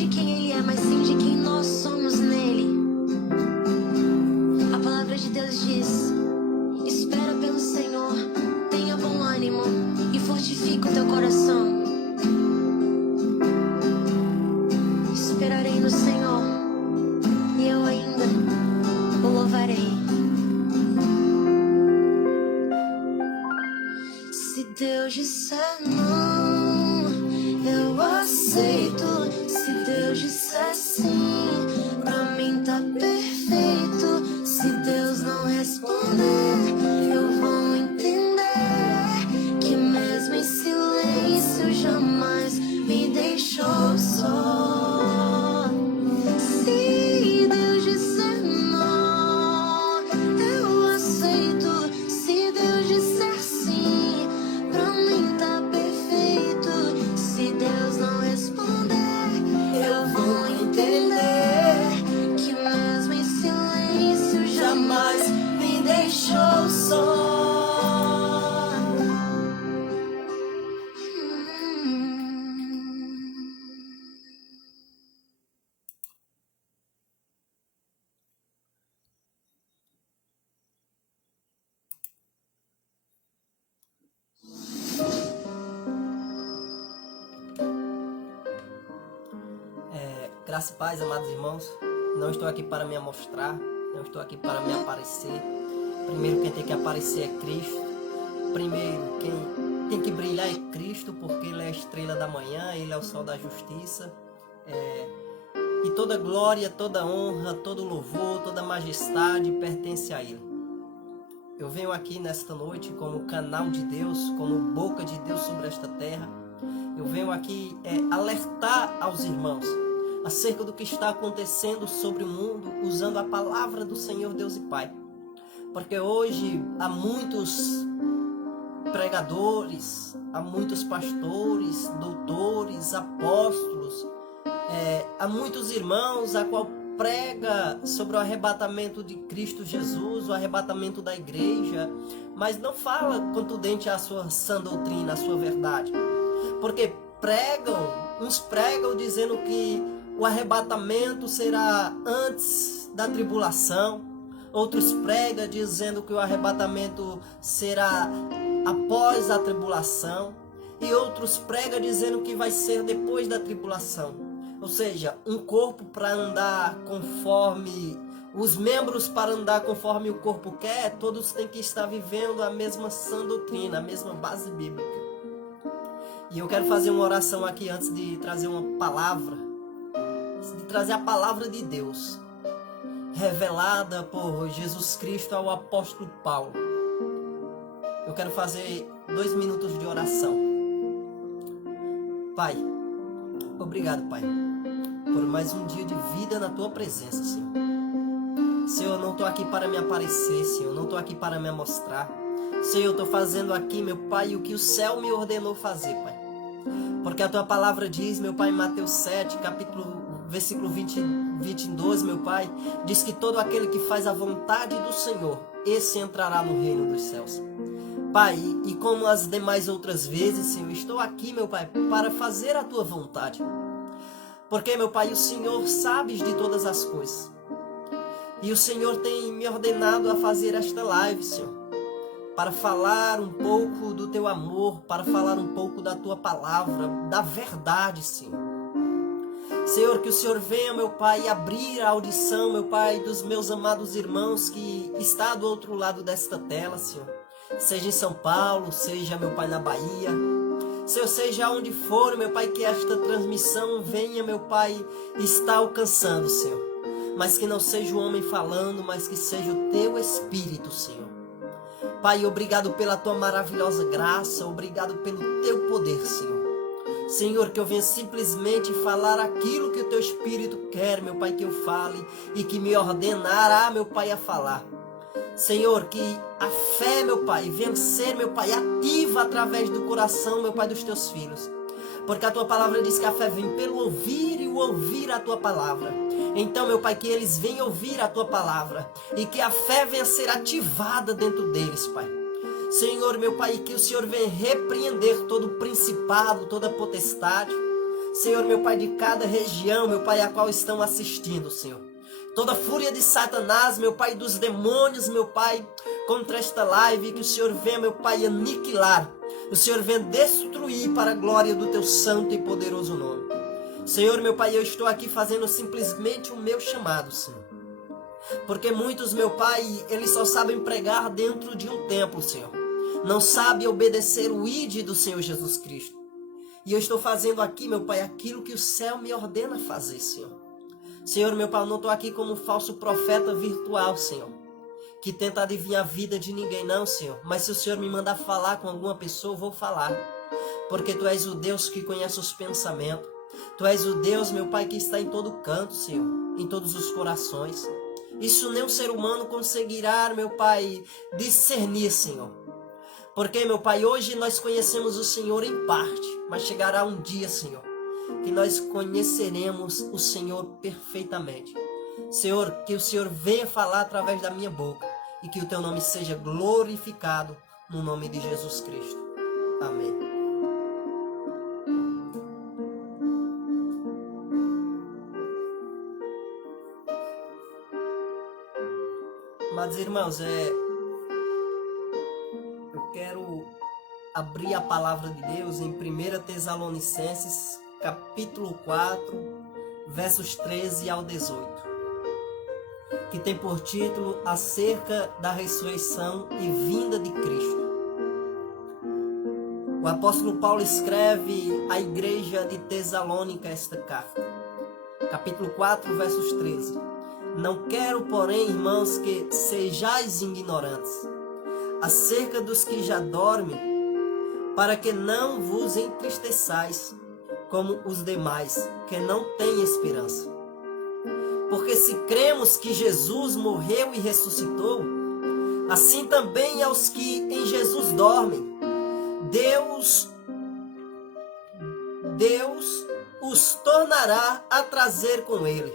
de quem Ele é, mas sim de quem nós somos nele. A palavra de Deus diz: espera pelo Senhor, tenha bom ânimo e fortifica o teu coração. Esperarei no Senhor e eu ainda o louvarei. Se Deus disser não, eu aceito. Se Deus disser sim, pra mim tá perfeito. Se Deus não responder, eu vou entender que mesmo em silêncio jamais me deixou só. Se Deus disser não, eu aceito. Se Deus disser sim, pra mim tá perfeito. Se Deus não responder, eu vou entender que mesmo em silêncio jamais me deixou só. Graça e paz, amados irmãos. Não estou aqui para me amostrar, não estou aqui para me aparecer. Primeiro, quem tem que aparecer é Cristo. Primeiro, quem tem que brilhar é Cristo, porque Ele é a estrela da manhã, Ele é o sol da justiça. E toda glória, toda honra, todo louvor, toda majestade pertence a Ele. Eu venho aqui nesta noite como canal de Deus, como boca de Deus sobre esta terra. Eu venho aqui alertar aos irmãos acerca do que está acontecendo sobre o mundo, usando a palavra do Senhor Deus e Pai. Porque hoje há muitos pregadores, há muitos pastores, doutores, apóstolos, há muitos irmãos a qual prega sobre o arrebatamento de Cristo Jesus, o arrebatamento da igreja, mas não fala contundente a sua sã doutrina, a sua verdade. Porque uns pregam dizendo que o arrebatamento será antes da tribulação. Outros pregam dizendo que o arrebatamento será após a tribulação. E outros pregam dizendo que vai ser depois da tribulação. Ou seja, um corpo para andar conforme... Os membros para andar conforme o corpo quer, todos têm que estar vivendo a mesma sã doutrina, a mesma base bíblica. E eu quero fazer uma oração aqui antes de trazer uma palavra, de trazer a palavra de Deus, revelada por Jesus Cristo ao apóstolo Paulo. Eu quero fazer 2 minutos de oração. Pai, obrigado, Pai, por mais um dia de vida na Tua presença, Senhor. Senhor, eu não estou aqui para me aparecer, Senhor, eu não estou aqui para me mostrar. Senhor, eu estou fazendo aqui, meu Pai, o que o céu me ordenou fazer, Pai. Porque a Tua palavra diz, meu Pai, em Mateus 7, versículo 22, meu Pai, diz que todo aquele que faz a vontade do Senhor, esse entrará no reino dos céus. Pai, e como as demais outras vezes, Senhor, estou aqui, meu Pai, para fazer a Tua vontade. Porque, meu Pai, o Senhor sabes de todas as coisas. E o Senhor tem me ordenado a fazer esta live, Senhor, para falar um pouco do Teu amor, para falar um pouco da Tua palavra, da verdade, Senhor. Senhor, que o Senhor venha, meu Pai, abrir a audição, meu Pai, dos meus amados irmãos que está do outro lado desta tela, Senhor. Seja em São Paulo, seja, meu Pai, na Bahia. Senhor, seja onde for, meu Pai, que esta transmissão venha, meu Pai, está alcançando, Senhor. Mas que não seja o homem falando, mas que seja o Teu Espírito, Senhor. Pai, obrigado pela Tua maravilhosa graça, obrigado pelo Teu poder, Senhor. Senhor, que eu venha simplesmente falar aquilo que o Teu Espírito quer, meu Pai, que eu fale e que me ordenará, meu Pai, a falar. Senhor, que a fé, meu Pai, venha ser, meu Pai, ativa através do coração, meu Pai, dos Teus filhos. Porque a Tua palavra diz que a fé vem pelo ouvir e o ouvir a Tua palavra. Então, meu Pai, que eles venham ouvir a Tua palavra e que a fé venha ser ativada dentro deles, Pai. Senhor, meu Pai, que o Senhor venha repreender todo principado, toda potestade. Senhor, meu Pai, de cada região, meu Pai, a qual estão assistindo, Senhor. Toda fúria de Satanás, meu Pai, dos demônios, meu Pai, contra esta live, que o Senhor venha, meu Pai, aniquilar. O Senhor venha destruir para a glória do Teu santo e poderoso nome. Senhor, meu Pai, eu estou aqui fazendo simplesmente o meu chamado, Senhor. Porque muitos, meu Pai, eles só sabem pregar dentro de um templo, Senhor. Não sabem obedecer o ID do Senhor Jesus Cristo. E eu estou fazendo aqui, meu Pai, aquilo que o céu me ordena fazer, Senhor. Senhor, meu Pai, eu não estou aqui como um falso profeta virtual, Senhor, que tenta adivinhar a vida de ninguém, não, Senhor. Mas se o Senhor me mandar falar com alguma pessoa, eu vou falar. Porque Tu és o Deus que conhece os pensamentos. Tu és o Deus, meu Pai, que está em todo canto, Senhor, em todos os corações. Isso nem um ser humano conseguirá, meu Pai, discernir, Senhor. Porque, meu Pai, hoje nós conhecemos o Senhor em parte, mas chegará um dia, Senhor, que nós conheceremos o Senhor perfeitamente. Senhor, que o Senhor venha falar através da minha boca e que o Teu nome seja glorificado no nome de Jesus Cristo. Amém. Mas, irmãos, eu quero abrir a palavra de Deus em 1 Tessalonicenses, capítulo 4, versos 13 ao 18, que tem por título Acerca da ressurreição e vinda de Cristo. O apóstolo Paulo escreve à igreja de Tessalônica esta carta, capítulo 4, versos 13. Não quero, porém, irmãos, que sejais ignorantes acerca dos que já dormem, para que não vos entristeçais como os demais, que não têm esperança. Porque se cremos que Jesus morreu e ressuscitou, assim também aos que em Jesus dormem, Deus os tornará a trazer com ele.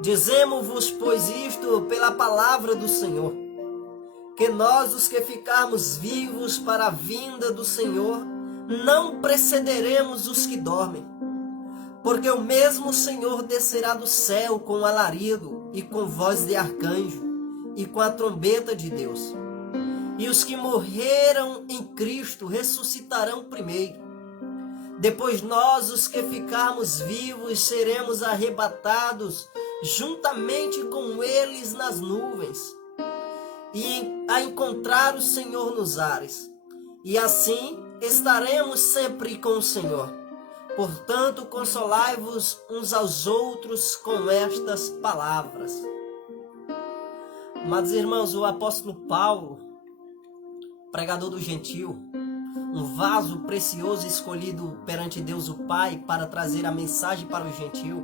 Dizemos-vos, pois, isto pela palavra do Senhor, que nós, os que ficarmos vivos para a vinda do Senhor, não precederemos os que dormem. Porque o mesmo Senhor descerá do céu com alarido e com voz de arcanjo e com a trombeta de Deus. E os que morreram em Cristo ressuscitarão primeiro. Depois nós, os que ficarmos vivos, seremos arrebatados juntamente com eles nas nuvens, e a encontrar o Senhor nos ares. E assim estaremos sempre com o Senhor. Portanto, consolai-vos uns aos outros com estas palavras. Mas, irmãos, o apóstolo Paulo, pregador do gentio, um vaso precioso escolhido perante Deus o Pai para trazer a mensagem para o gentio,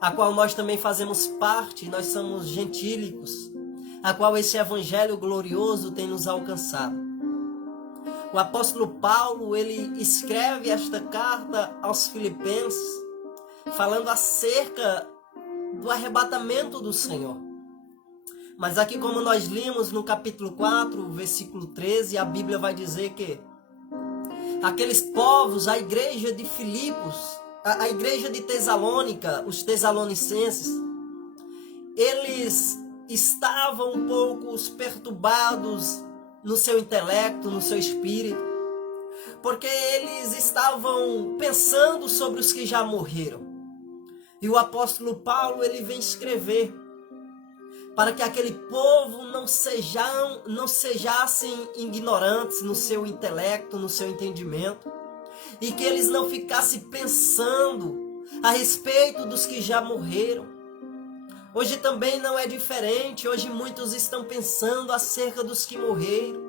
a qual nós também fazemos parte, nós somos gentílicos, a qual esse evangelho glorioso tem nos alcançado. O apóstolo Paulo, ele escreve esta carta aos Filipenses, falando acerca do arrebatamento do Senhor. Mas aqui, como nós lemos no capítulo 4, versículo 13, a Bíblia vai dizer que aqueles povos, a igreja de Filipos, a igreja de Tessalônica, os tessalonicenses, eles estavam um pouco perturbados no seu intelecto, no seu espírito, porque eles estavam pensando sobre os que já morreram. E o apóstolo Paulo, ele vem escrever para que aquele povo não sejassem ignorantes no seu intelecto, no seu entendimento, e que eles não ficassem pensando a respeito dos que já morreram. Hoje também não é diferente. Hoje muitos estão pensando acerca dos que morreram,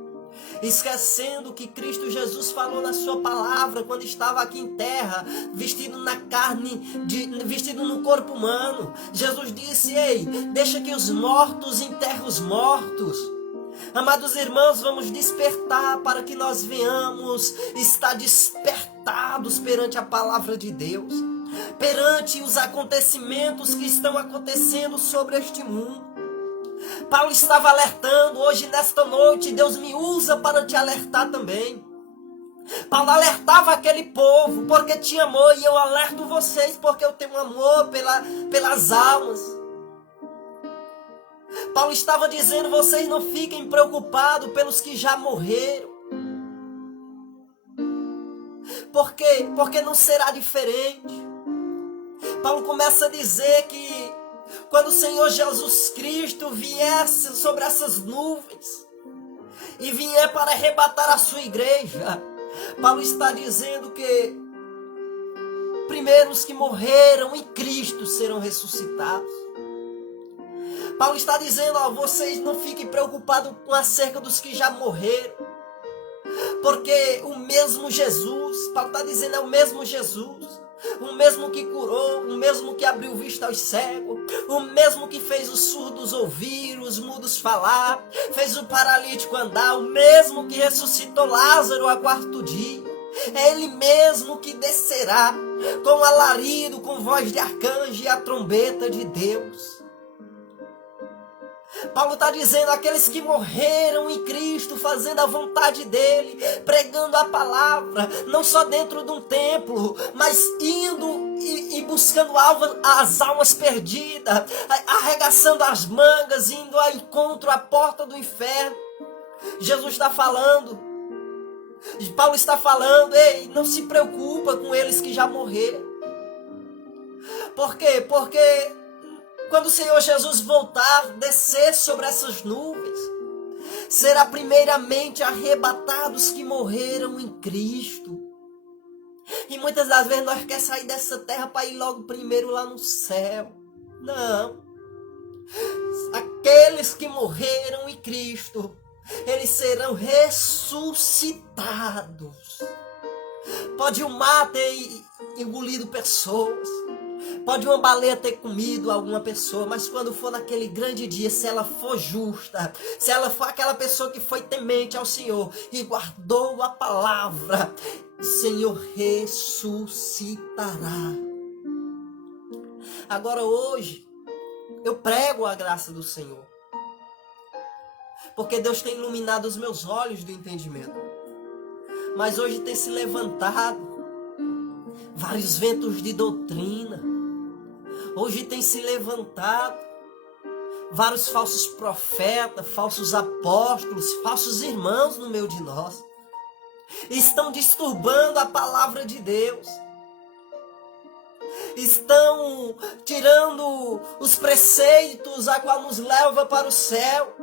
esquecendo que Cristo Jesus falou na sua palavra quando estava aqui em terra, vestido na carne, vestido no corpo humano. Jesus disse: ei, deixa que os mortos enterrem os mortos. Amados irmãos, vamos despertar para que nós venhamos estar despertados perante a palavra de Deus, perante os acontecimentos que estão acontecendo sobre este mundo. Paulo estava alertando. Hoje, nesta noite, Deus me usa para te alertar também. Paulo alertava aquele povo porque tinha amor, e eu alerto vocês porque eu tenho amor pelas almas. Paulo estava dizendo: vocês não fiquem preocupados pelos que já morreram. Por quê? Porque não será diferente. Paulo começa a dizer que quando o Senhor Jesus Cristo viesse sobre essas nuvens e vier para arrebatar a sua igreja, Paulo está dizendo que primeiro os que morreram em Cristo serão ressuscitados. Paulo está dizendo: ó, vocês não fiquem preocupados com acerca dos que já morreram, porque o mesmo Jesus, Paulo está dizendo, é o mesmo Jesus, o mesmo que curou, o mesmo que abriu vista aos cegos, o mesmo que fez os surdos ouvir, os mudos falar, fez o paralítico andar, o mesmo que ressuscitou Lázaro ao quarto dia. É Ele mesmo que descerá com alarido, com voz de arcanjo e a trombeta de Deus. Paulo está dizendo: aqueles que morreram em Cristo, fazendo a vontade dEle, pregando a palavra, não só dentro de um templo, mas indo e buscando as almas perdidas, arregaçando as mangas, indo ao encontro à porta do inferno. Jesus está falando, Paulo está falando: ei, não se preocupa com eles que já morreram. Por quê? Porque quando o Senhor Jesus voltar, descer sobre essas nuvens, será primeiramente arrebatados que morreram em Cristo. E muitas das vezes nós queremos sair dessa terra para ir logo primeiro lá no céu. Não. Aqueles que morreram em Cristo, eles serão ressuscitados. Pode o mar ter engolido pessoas, pode uma baleia ter comido alguma pessoa, mas quando for naquele grande dia, se ela for justa, se ela for aquela pessoa que foi temente ao Senhor e guardou a palavra, o Senhor ressuscitará. Agora hoje, eu prego a graça do Senhor, porque Deus tem iluminado os meus olhos do entendimento. Mas hoje tem se levantado vários ventos de doutrina. Hoje tem se levantado vários falsos profetas, falsos apóstolos, falsos irmãos no meio de nós. Estão disturbando a palavra de Deus. Estão tirando os preceitos a qual nos leva para o céu.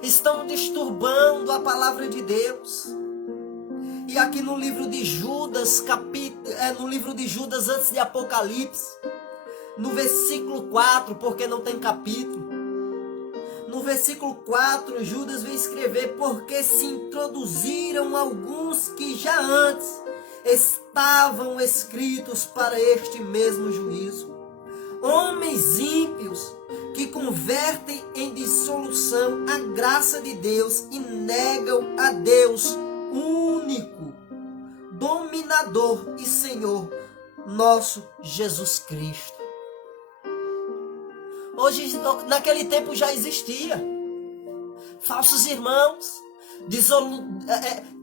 Estão disturbando a palavra de Deus. E aqui no livro de Judas, no livro de Judas antes de Apocalipse, no versículo 4, porque não tem capítulo, no versículo 4, Judas vem escrever: porque se introduziram alguns que já antes estavam escritos para este mesmo juízo, homens ímpios que convertem em dissolução a graça de Deus e negam a Deus único, dominador e Senhor, nosso Jesus Cristo. Hoje, naquele tempo já existia falsos irmãos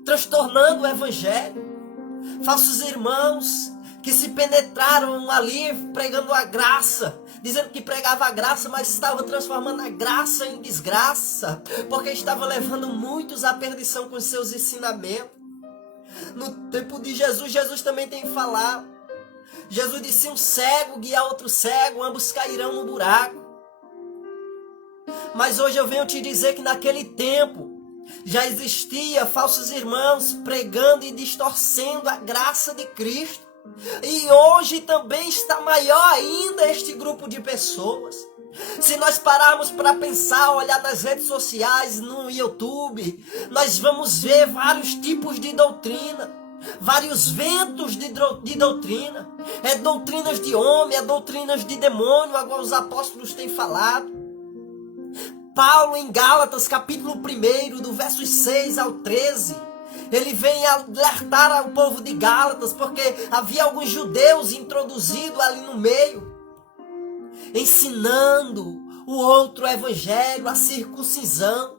transtornando o evangelho, falsos irmãos que se penetraram ali pregando a graça, dizendo que pregava a graça, mas estava transformando a graça em desgraça, porque estava levando muitos à perdição com seus ensinamentos. No tempo de Jesus, Jesus também tem falado. Jesus disse: um cego guia outro cego, ambos cairão no buraco. Mas hoje eu venho te dizer que naquele tempo já existia falsos irmãos pregando e distorcendo a graça de Cristo. E hoje também está maior ainda este grupo de pessoas. Se nós pararmos para pensar, olhar nas redes sociais, no YouTube, nós vamos ver vários tipos de doutrina, vários ventos de doutrina. É doutrinas de homem, é doutrinas de demônio, agora os apóstolos têm falado. Paulo em Gálatas, capítulo 1, do versos 6 ao 13, ele vem alertar ao povo de Gálatas, porque havia alguns judeus introduzidos ali no meio, ensinando o outro evangelho, a circuncisão.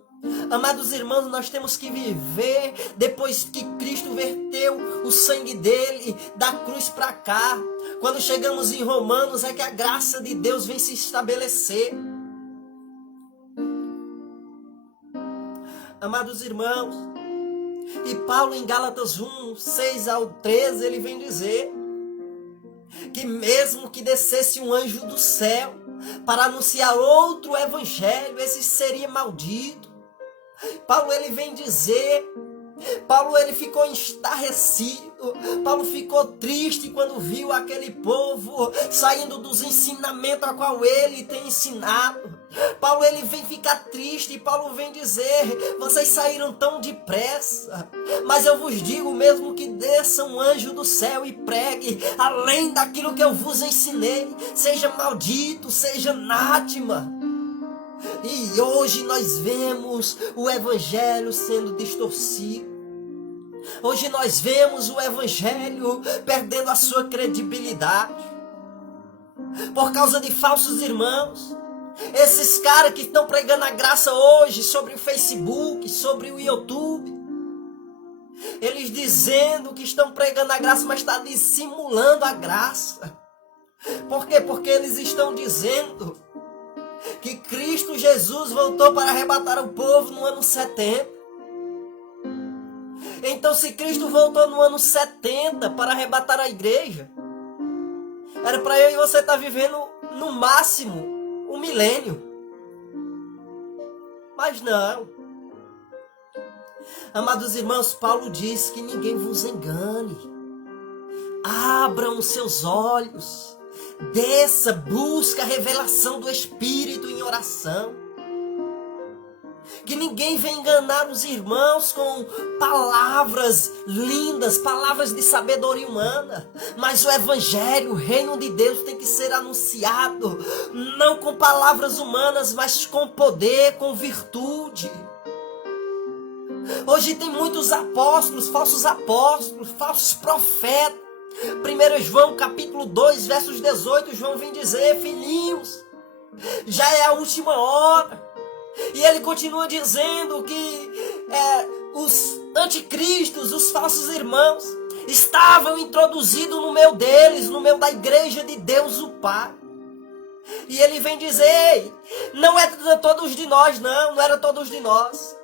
Amados irmãos, nós temos que viver depois que Cristo verteu o sangue dele da cruz para cá. Quando chegamos em Romanos é que a graça de Deus vem se estabelecer. Amados irmãos, e Paulo em Gálatas 1, 6 ao 13, ele vem dizer que mesmo que descesse um anjo do céu para anunciar outro evangelho, esse seria maldito. Paulo ele vem dizer, Paulo ele ficou estarrecido, Paulo ficou triste quando viu aquele povo saindo dos ensinamentos a qual ele tem ensinado. Paulo ele vem ficar triste, e Paulo vem dizer, vocês saíram tão depressa, mas eu vos digo, mesmo que desça um anjo do céu e pregue além daquilo que eu vos ensinei, seja maldito, seja anátema. E hoje nós vemos o evangelho sendo distorcido. Hoje nós vemos o evangelho perdendo a sua credibilidade por causa de falsos irmãos. Esses caras que estão pregando a graça hoje sobre o Facebook, sobre o YouTube, eles dizendo que estão pregando a graça, mas estão dissimulando a graça. Por quê? Porque eles estão dizendo que Cristo Jesus voltou para arrebatar o povo no ano 70. Então, se Cristo voltou no ano 70 para arrebatar a igreja, era para eu e você estar vivendo no máximo um milênio. Mas não. Amados irmãos, Paulo diz que ninguém vos engane. Abram os seus olhos. Desça, busca a revelação do Espírito em oração. Que ninguém venha enganar os irmãos com palavras lindas, palavras de sabedoria humana. Mas o Evangelho, o reino de Deus tem que ser anunciado, não com palavras humanas, mas com poder, com virtude. Hoje tem muitos apóstolos, falsos profetas. 1 João capítulo 2, versos 18, João vem dizer, filhinhos, já é a última hora. E ele continua dizendo que os anticristos, os falsos irmãos, estavam introduzidos no meio deles, no meio da igreja de Deus o Pai. E ele vem dizer, não é todos de nós, não era todos de nós.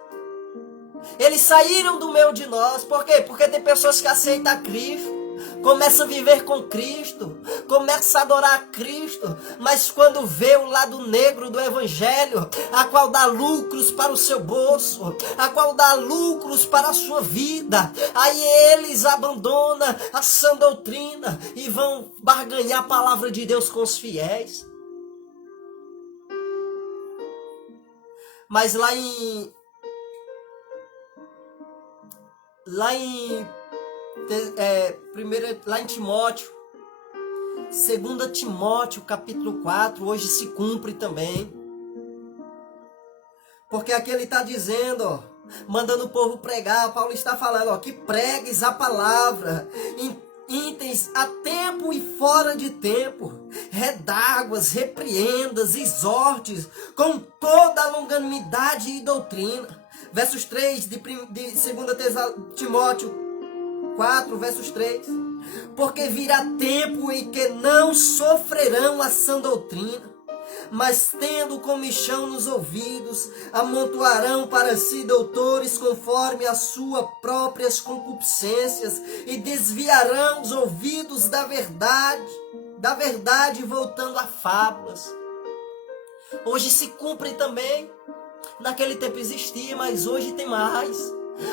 Eles saíram do meio de nós. Por quê? Porque tem pessoas que aceitam Cristo, começa a viver com Cristo, começa a adorar a Cristo, mas quando vê o lado negro do Evangelho, a qual dá lucros para o seu bolso, a qual dá lucros para a sua vida, aí eles abandonam a sã doutrina e vão barganhar a palavra de Deus com os fiéis. Mas lá em Timóteo, 2 Timóteo capítulo 4, hoje se cumpre também. Porque aqui ele está dizendo, ó, mandando o povo pregar, Paulo está falando, ó, que pregues a palavra, itens a tempo e fora de tempo, redáguas, repreendas, exortes, com toda a longanimidade e doutrina. Versos 3 de 2 Timóteo 4, versos 3. Porque virá tempo em que não sofrerão a sã doutrina, mas tendo comichão nos ouvidos, amontoarão para si doutores conforme as suas próprias concupiscências, e desviarão os ouvidos da verdade voltando a fábulas. Hoje se cumpre também. Naquele tempo existia, mas hoje tem mais.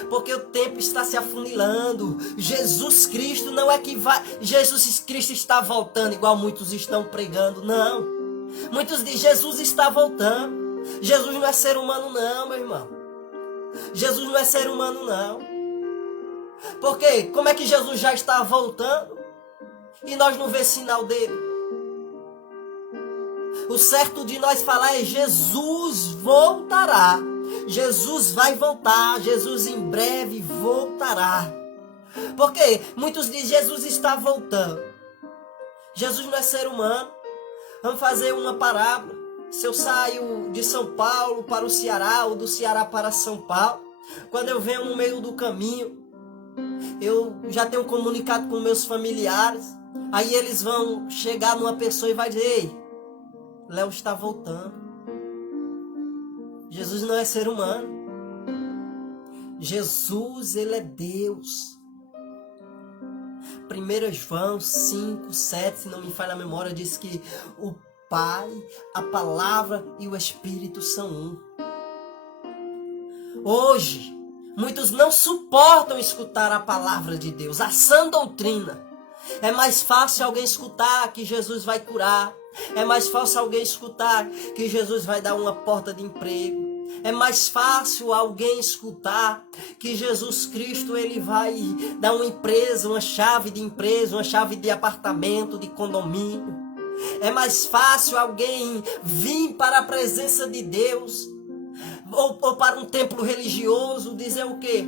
Porque o tempo está se afunilando. Jesus Cristo não é que vai... Jesus Cristo está voltando, igual muitos estão pregando. Não. Muitos dizem, Jesus está voltando. Jesus não é ser humano não, meu irmão. Jesus não é ser humano não. Por quê? Como é que Jesus já está voltando e nós não vemos sinal dele? O certo de nós falar é Jesus voltará. Jesus vai voltar. Jesus em breve voltará. Porque muitos dizem Jesus está voltando. Jesus não é ser humano. Vamos fazer uma parábola. se eu saio de São Paulo para o Ceará ou do Ceará para São Paulo, quando eu venho no meio do caminho, eu já tenho comunicado com meus familiares, aí eles vão chegar numa pessoa e vai dizer: ei, Léo está voltando. Jesus não é ser humano. Jesus, ele é Deus. 1 João 5, 7, se não me falha a memória, diz que o Pai, a Palavra e o Espírito são um. Hoje, muitos não suportam escutar a palavra de Deus, a sã doutrina. É mais fácil alguém escutar que Jesus vai curar. É mais fácil alguém escutar que Jesus vai dar uma porta de emprego. É mais fácil alguém escutar que Jesus Cristo ele vai dar uma empresa, uma chave de empresa, uma chave de apartamento, de condomínio. É mais fácil alguém vir para a presença de Deus ou para um templo religioso dizer o quê?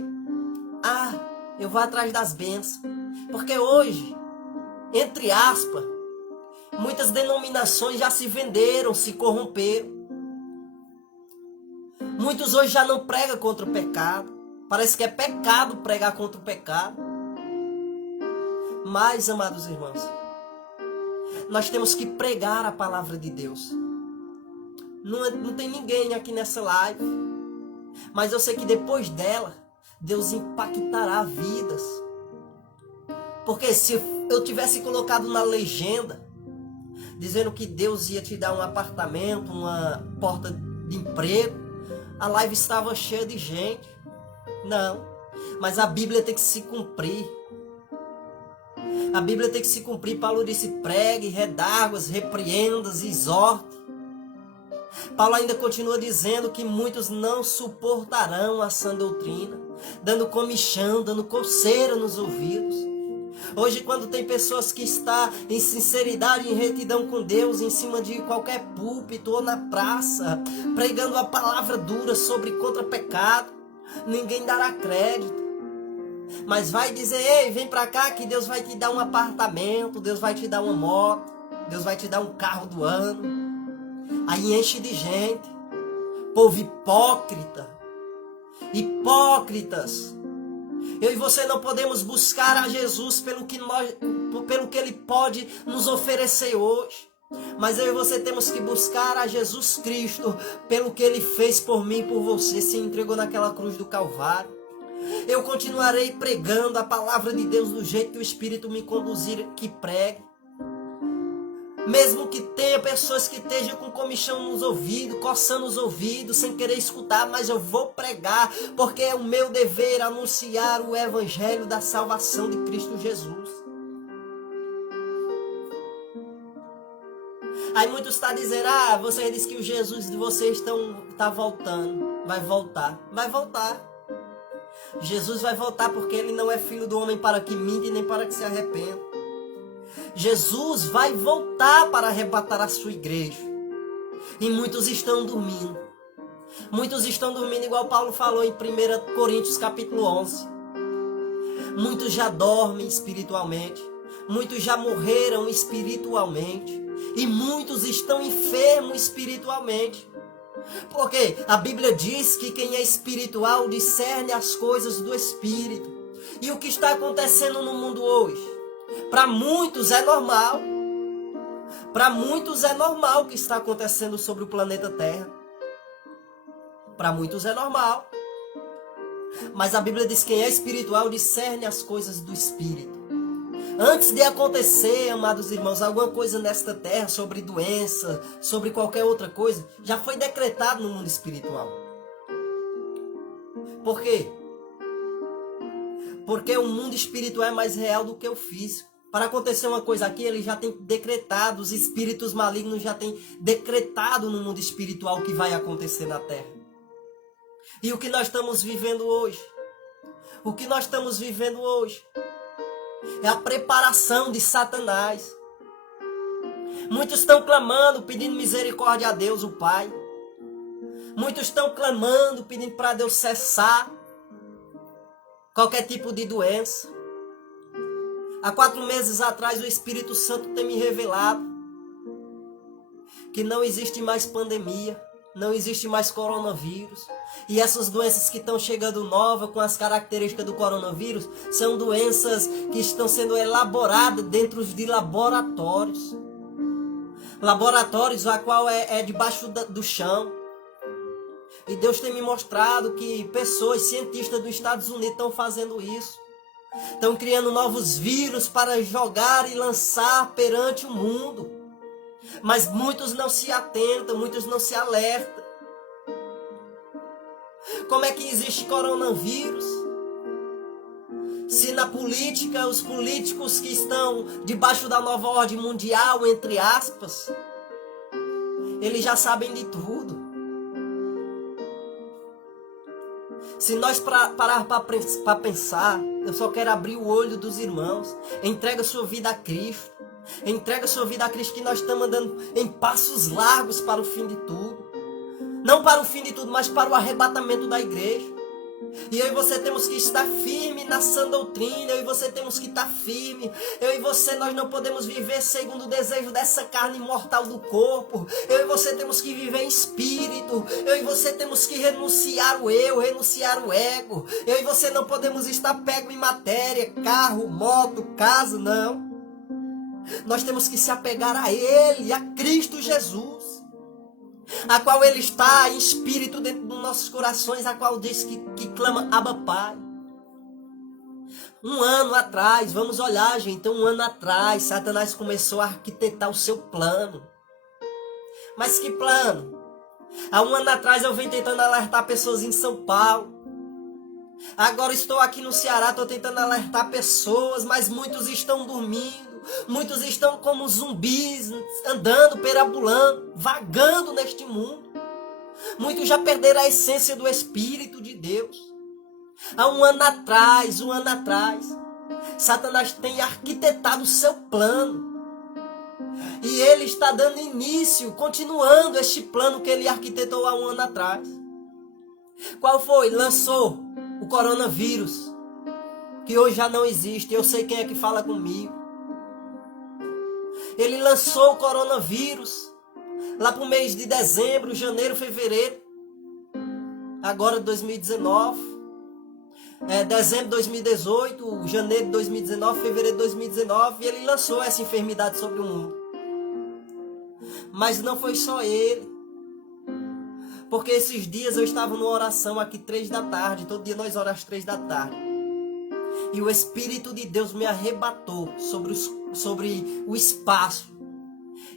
Ah, eu vou atrás das bênçãos. Porque hoje, entre aspas, muitas denominações já se venderam, se corromperam. Muitos hoje já não pregam contra o pecado. Parece que é pecado pregar contra o pecado. Mas, amados irmãos, nós temos que pregar a palavra de Deus. Não tem ninguém aqui nessa live, mas eu sei que depois dela, Deus impactará vidas. Porque se eu tivesse colocado na legenda, dizendo que Deus ia te dar um apartamento, uma porta de emprego, a live estava cheia de gente. Não, mas a Bíblia tem que se cumprir. A Bíblia tem que se cumprir. Paulo disse: pregue, redarguas, repreendas, exorte. Paulo ainda continua dizendo que muitos não suportarão a sã doutrina, dando comichão, dando coceira nos ouvidos. Hoje, quando tem pessoas que estão em sinceridade, em retidão com Deus, em cima de qualquer púlpito ou na praça, pregando a palavra dura sobre contra pecado, ninguém dará crédito. Mas vai dizer: ei, vem pra cá que Deus vai te dar um apartamento, Deus vai te dar uma moto, Deus vai te dar um carro do ano. Aí enche de gente, povo hipócrita, hipócritas. Eu e você não podemos buscar a Jesus pelo que Ele pode nos oferecer hoje. Mas eu e você temos que buscar a Jesus Cristo pelo que Ele fez por mim e por você, se entregou naquela cruz do Calvário. Eu continuarei pregando a palavra de Deus do jeito que o Espírito me conduzir que pregue. Mesmo que tenha pessoas que estejam com comichão nos ouvidos, coçando os ouvidos, sem querer escutar, mas eu vou pregar, porque é o meu dever anunciar o Evangelho da salvação de Cristo Jesus. Aí muitos estão dizendo: ah, você disse que o Jesus de vocês está voltando. Vai voltar. Vai voltar. Jesus vai voltar porque Ele não é filho do homem para que minta e nem para que se arrependa. Jesus vai voltar para arrebatar a sua igreja. E muitos estão dormindo. Muitos estão dormindo, igual Paulo falou em 1 Coríntios capítulo 11. Muitos já dormem espiritualmente. Muitos já morreram espiritualmente. E muitos estão enfermos espiritualmente. Porque a Bíblia diz que quem é espiritual discerne as coisas do Espírito. E o que está acontecendo no mundo hoje? Para muitos é normal. Para muitos é normal o que está acontecendo sobre o planeta Terra. Para muitos é normal. Mas a Bíblia diz que quem é espiritual discerne as coisas do Espírito. Antes de acontecer, amados irmãos, alguma coisa nesta terra, sobre doença, sobre qualquer outra coisa, já foi decretado no mundo espiritual. Por quê? Porque o mundo espiritual é mais real do que o físico. Para acontecer uma coisa aqui, ele já tem decretado, os espíritos malignos já têm decretado no mundo espiritual o que vai acontecer na terra. E o que nós estamos vivendo hoje? O que nós estamos vivendo hoje é a preparação de Satanás. Muitos estão clamando, pedindo misericórdia a Deus, o Pai. Muitos estão clamando, pedindo para Deus cessar qualquer tipo de doença. Há 4 meses atrás o Espírito Santo tem me revelado que não existe mais pandemia, não existe mais coronavírus. E essas doenças que estão chegando novas com as características do coronavírus são doenças que estão sendo elaboradas dentro de laboratórios. Laboratórios a qual é debaixo do chão. E Deus tem me mostrado que pessoas, cientistas dos Estados Unidos estão fazendo isso. Estão criando novos vírus para jogar e lançar perante o mundo. Mas muitos não se atentam, muitos não se alertam. Como é que existe coronavírus? Se na política, os políticos que estão debaixo da nova ordem mundial, entre aspas, eles já sabem de tudo. Se nós parar para pensar, eu só quero abrir o olho dos irmãos. Entrega sua vida a Cristo. Entrega sua vida a Cristo, que nós estamos andando em passos largos para o fim de tudo. Não para o fim de tudo, mas para o arrebatamento da igreja. E eu e você temos que estar firme na sã doutrina. Eu e você temos que estar firme. Eu e você, nós não podemos viver segundo o desejo dessa carne mortal do corpo. Eu e você temos que viver em espírito. Eu e você temos que renunciar o eu, renunciar o ego. Eu e você não podemos estar pego em matéria, carro, moto, casa, não. Nós temos que se apegar a Ele, a Cristo Jesus, a qual Ele está em espírito dentro dos nossos corações, a qual diz que clama Abba Pai. Um ano atrás, vamos olhar, gente, um ano atrás, Satanás começou a arquitetar o seu plano. Mas que plano? Há um ano atrás eu venho tentando alertar pessoas em São Paulo. Agora estou aqui no Ceará, estou tentando alertar pessoas, mas muitos estão dormindo. Muitos estão como zumbis, andando, perambulando, vagando neste mundo. Muitos já perderam a essência do Espírito de Deus. Há um ano atrás, Satanás tem arquitetado o seu plano. E ele está dando início, continuando este plano que ele arquitetou há um ano atrás. Qual foi? Lançou o coronavírus, que hoje já não existe. Eu sei quem é que fala comigo. Ele lançou o coronavírus lá para o mês de dezembro, janeiro, fevereiro. Agora 2019. Dezembro de 2018, janeiro de 2019, fevereiro de 2019. E ele lançou essa enfermidade sobre o mundo. Mas não foi só ele. Porque esses dias eu estava numa oração aqui 3 da tarde. Todo dia nós oramos às 3 da tarde. E o Espírito de Deus me arrebatou sobre o espaço.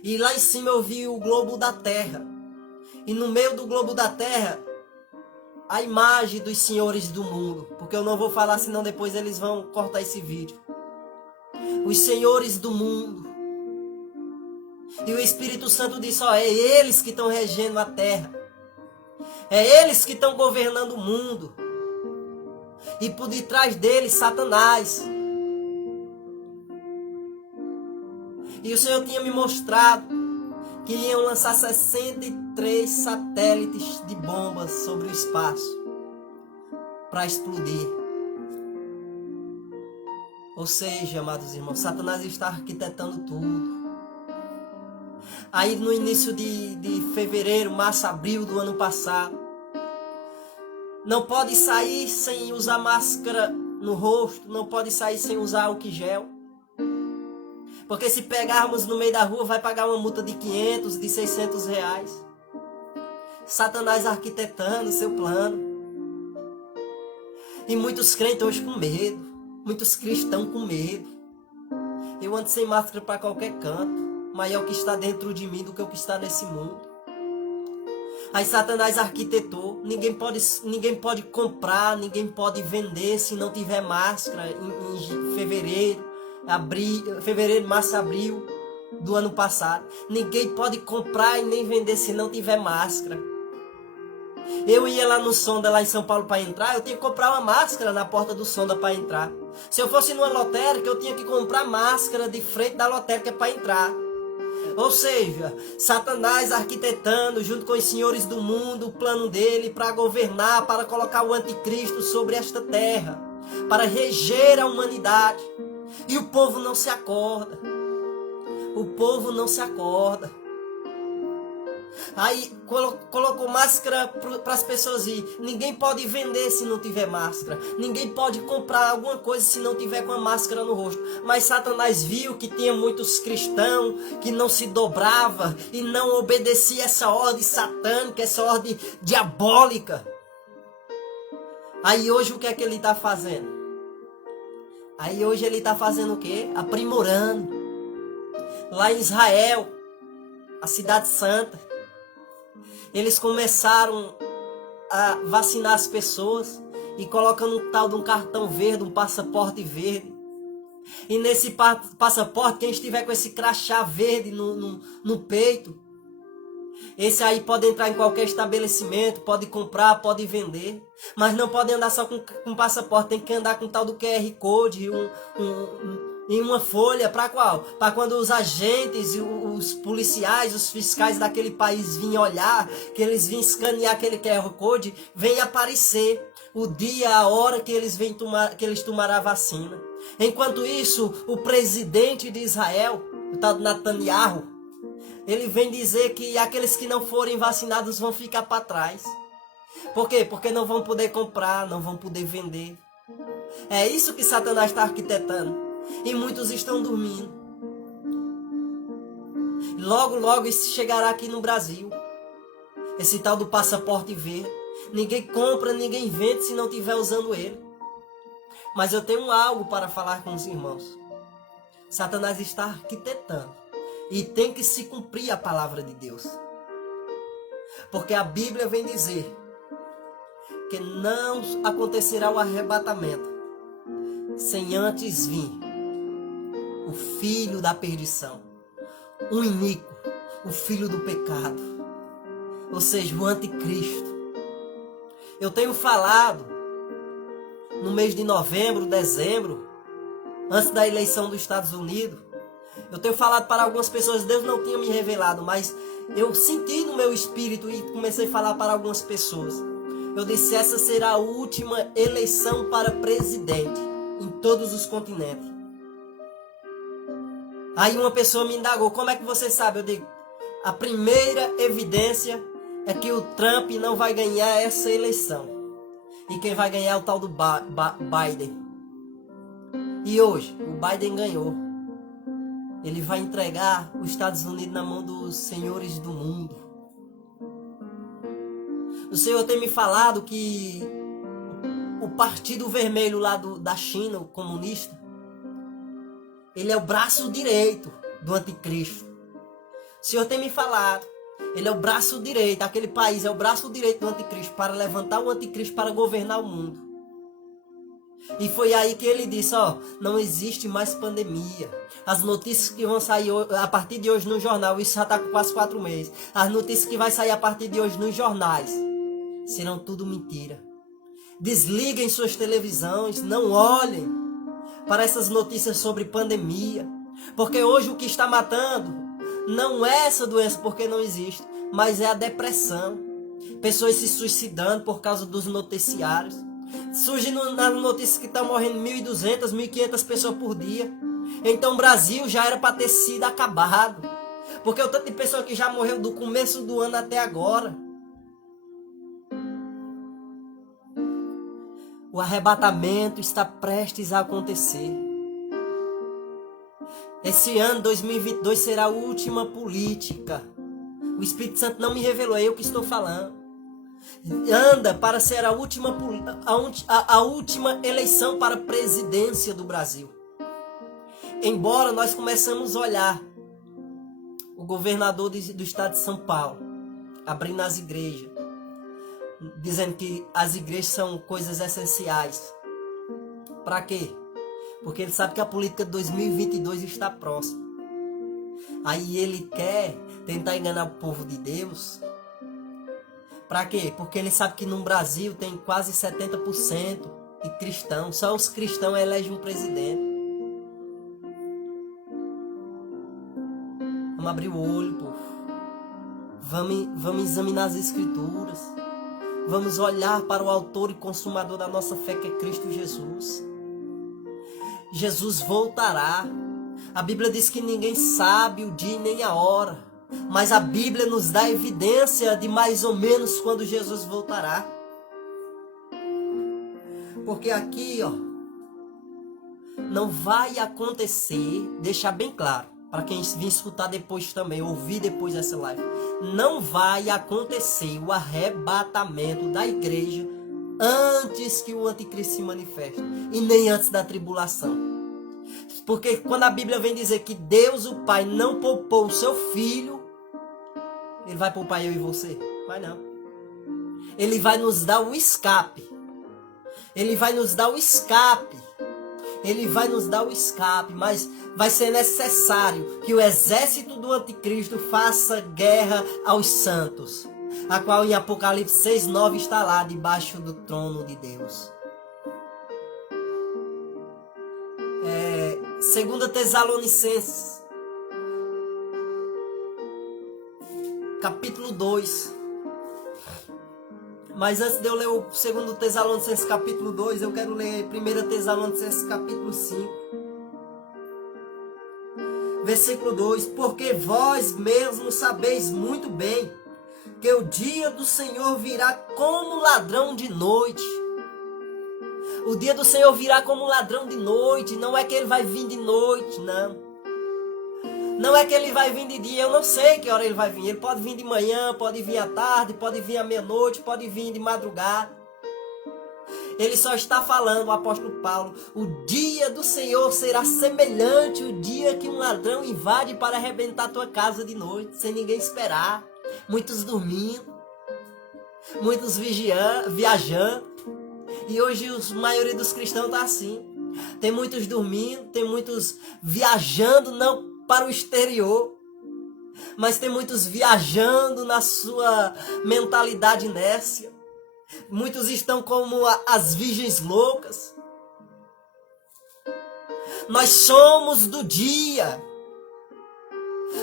E lá em cima eu vi o globo da terra. E no meio do globo da terra, a imagem dos senhores do mundo. Porque eu não vou falar, senão depois eles vão cortar esse vídeo. Os senhores do mundo. E o Espírito Santo disse, é eles que estão regendo a terra. É eles que estão governando o mundo. E por detrás deles, Satanás. E o Senhor tinha me mostrado que iam lançar 63 satélites de bombas sobre o espaço para explodir. Ou seja, amados irmãos, Satanás está arquitetando tudo. Aí no início de fevereiro, março, abril do ano passado, não pode sair sem usar máscara no rosto, não pode sair sem usar álcool gel. Porque se pegarmos no meio da rua, vai pagar uma multa de 500, de 600 reais. Satanás arquitetando seu plano. E muitos crentes hoje com medo, muitos cristãos com medo. Eu ando sem máscara para qualquer canto. Maior o que está dentro de mim do que o que está nesse mundo. Aí Satanás arquitetou. Ninguém pode comprar, ninguém pode vender se não tiver máscara em fevereiro, março, abril do ano passado. Ninguém pode comprar e nem vender se não tiver máscara. Eu ia lá no Sonda, lá em São Paulo, para entrar. Eu tinha que comprar uma máscara na porta do Sonda para entrar. Se eu fosse numa lotérica, eu tinha que comprar máscara de frente da lotérica para entrar. Ou seja, Satanás arquitetando junto com os senhores do mundo o plano dele para governar, para colocar o anticristo sobre esta terra, para reger a humanidade. E o povo não se acorda. O povo não se acorda. Aí colocou máscara para as pessoas ir. Ninguém pode vender se não tiver máscara. Ninguém pode comprar alguma coisa se não tiver com a máscara no rosto. Mas Satanás viu que tinha muitos cristãos que não se dobrava e não obedecia essa ordem satânica, essa ordem diabólica. Aí hoje o que é que ele está fazendo? Aí hoje ele está fazendo o quê? Aprimorando. Lá em Israel, a cidade santa, eles começaram a vacinar as pessoas e colocando um tal de um cartão verde, um passaporte verde. E nesse passaporte, quem estiver com esse crachá verde no peito, esse aí pode entrar em qualquer estabelecimento, pode comprar, pode vender. Mas não pode andar só com passaporte, tem que andar com tal do QR Code em uma folha. Para qual? Para quando os agentes, os policiais, os fiscais daquele país vinham olhar, que eles vinham escanear aquele QR Code, vem aparecer o dia, a hora que eles tomarão a vacina. Enquanto isso, o presidente de Israel, o tal de Netanyahu, ele vem dizer que aqueles que não forem vacinados vão ficar para trás. Por quê? Porque não vão poder comprar, não vão poder vender. É isso que Satanás está arquitetando. E muitos estão dormindo. Logo, logo isso chegará aqui no Brasil. Esse tal do passaporte verde. Ninguém compra, ninguém vende se não estiver usando ele. Mas eu tenho algo para falar com os irmãos. Satanás está arquitetando. E tem que se cumprir a palavra de Deus. Porque a Bíblia vem dizer que não acontecerá o arrebatamento sem antes vir o filho da perdição, o iníquo, o filho do pecado, ou seja, o anticristo. Eu tenho falado no mês de novembro, dezembro, antes da eleição dos Estados Unidos, eu tenho falado para algumas pessoas, Deus não tinha me revelado, mas eu senti no meu espírito e comecei a falar para algumas pessoas. Eu disse, essa será a última eleição para presidente em todos os continentes. Aí uma pessoa me indagou, como é que você sabe? Eu digo, a primeira evidência é que o Trump não vai ganhar essa eleição. E quem vai ganhar é o tal do Biden. E hoje, o Biden ganhou. Ele vai entregar os Estados Unidos na mão dos senhores do mundo. O Senhor tem me falado que o Partido Vermelho lá da China, o comunista, ele é o braço direito do anticristo. O Senhor tem me falado, ele é o braço direito, aquele país é o braço direito do anticristo para levantar o anticristo para governar o mundo. E foi aí que ele disse, não existe mais pandemia. As notícias que vão sair a partir de hoje no jornal, isso já está com quase 4 meses. As notícias que vai sair a partir de hoje nos jornais serão tudo mentira. Desliguem suas televisões, não olhem para essas notícias sobre pandemia. Porque hoje o que está matando não é essa doença, porque não existe, mas é a depressão. Pessoas se suicidando por causa dos noticiários. Surge nas notícias que estão morrendo 1.200, 1.500 pessoas por dia. Então o Brasil já era para ter sido acabado. Porque o tanto de pessoa que já morreu do começo do ano até agora. O arrebatamento está prestes a acontecer. Esse ano, 2022, será a última política. O Espírito Santo não me revelou, é eu que estou falando. Anda para ser a última eleição para a presidência do Brasil. Embora nós começamos a olhar o governador do estado de São Paulo abrindo as igrejas, dizendo que as igrejas são coisas essenciais. Para quê? Porque ele sabe que a política de 2022 está próxima. Aí ele quer tentar enganar o povo de Deus. Para quê? Porque ele sabe que no Brasil tem quase 70% de cristãos. Só os cristãos elegem um presidente. Vamos abrir o olho, povo. Vamos examinar as escrituras. Vamos olhar para o autor e consumador da nossa fé, que é Cristo Jesus. Jesus voltará. A Bíblia diz que ninguém sabe o dia nem a hora. Mas a Bíblia nos dá evidência de mais ou menos quando Jesus voltará. Porque aqui, ó, não vai acontecer, deixar bem claro, para quem vir escutar depois também, ouvir depois dessa live, não vai acontecer o arrebatamento da igreja antes que o anticristo se manifeste, e nem antes da tribulação. Porque quando a Bíblia vem dizer que Deus, o Pai, não poupou o seu Filho, Ele vai poupar eu e você? Vai não. Ele vai nos dar o escape. Ele vai nos dar o escape. Ele vai nos dar o escape, mas vai ser necessário que o exército do anticristo faça guerra aos santos, a qual em Apocalipse 6:9 está lá debaixo do trono de Deus. 2 Tessalonicenses, capítulo 2. Mas antes de eu ler o 2 Tessalonicenses capítulo 2, eu quero ler 1 Tessalonicenses capítulo 5. Versículo 2. Porque vós mesmos sabeis muito bem que o dia do Senhor virá como ladrão de noite. O dia do Senhor virá como ladrão de noite. Não é que ele vai vir de noite, não. Não é que ele vai vir de dia, eu não sei que hora ele vai vir. Ele pode vir de manhã, pode vir à tarde, pode vir à meia-noite, pode vir de madrugada. Ele só está falando, o apóstolo Paulo, o dia do Senhor será semelhante ao dia que um ladrão invade para arrebentar tua casa de noite, sem ninguém esperar. Muitos dormindo, muitos viajando. E hoje a maioria dos cristãos está assim. Tem muitos dormindo, tem muitos viajando, não para o exterior, mas tem muitos viajando na sua mentalidade inércia. Muitos estão como as virgens loucas. Nós somos do dia.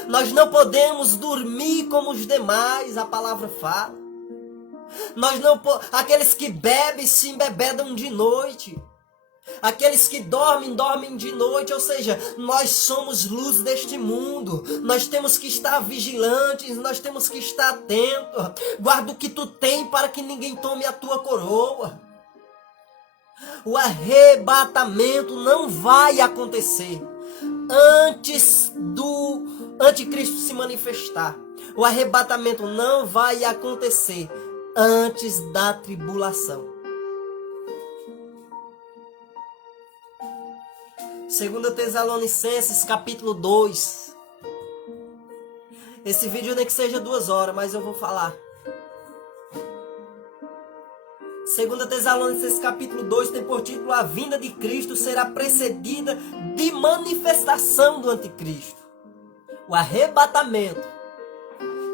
Nós não podemos dormir como os demais, a palavra fala. Aqueles que bebem se embebedam de noite. Aqueles que dormem de noite, ou seja, nós somos luz deste mundo. Nós temos que estar vigilantes, nós temos que estar atentos. Guarda o que tu tem para que ninguém tome a tua coroa. O arrebatamento não vai acontecer antes do anticristo se manifestar. O arrebatamento não vai acontecer antes da tribulação. 2 Tessalonicenses capítulo 2. Esse vídeo nem que seja 2 horas, mas eu vou falar. 2 Tessalonicenses capítulo 2 tem por título: a vinda de Cristo será precedida de manifestação do anticristo. O arrebatamento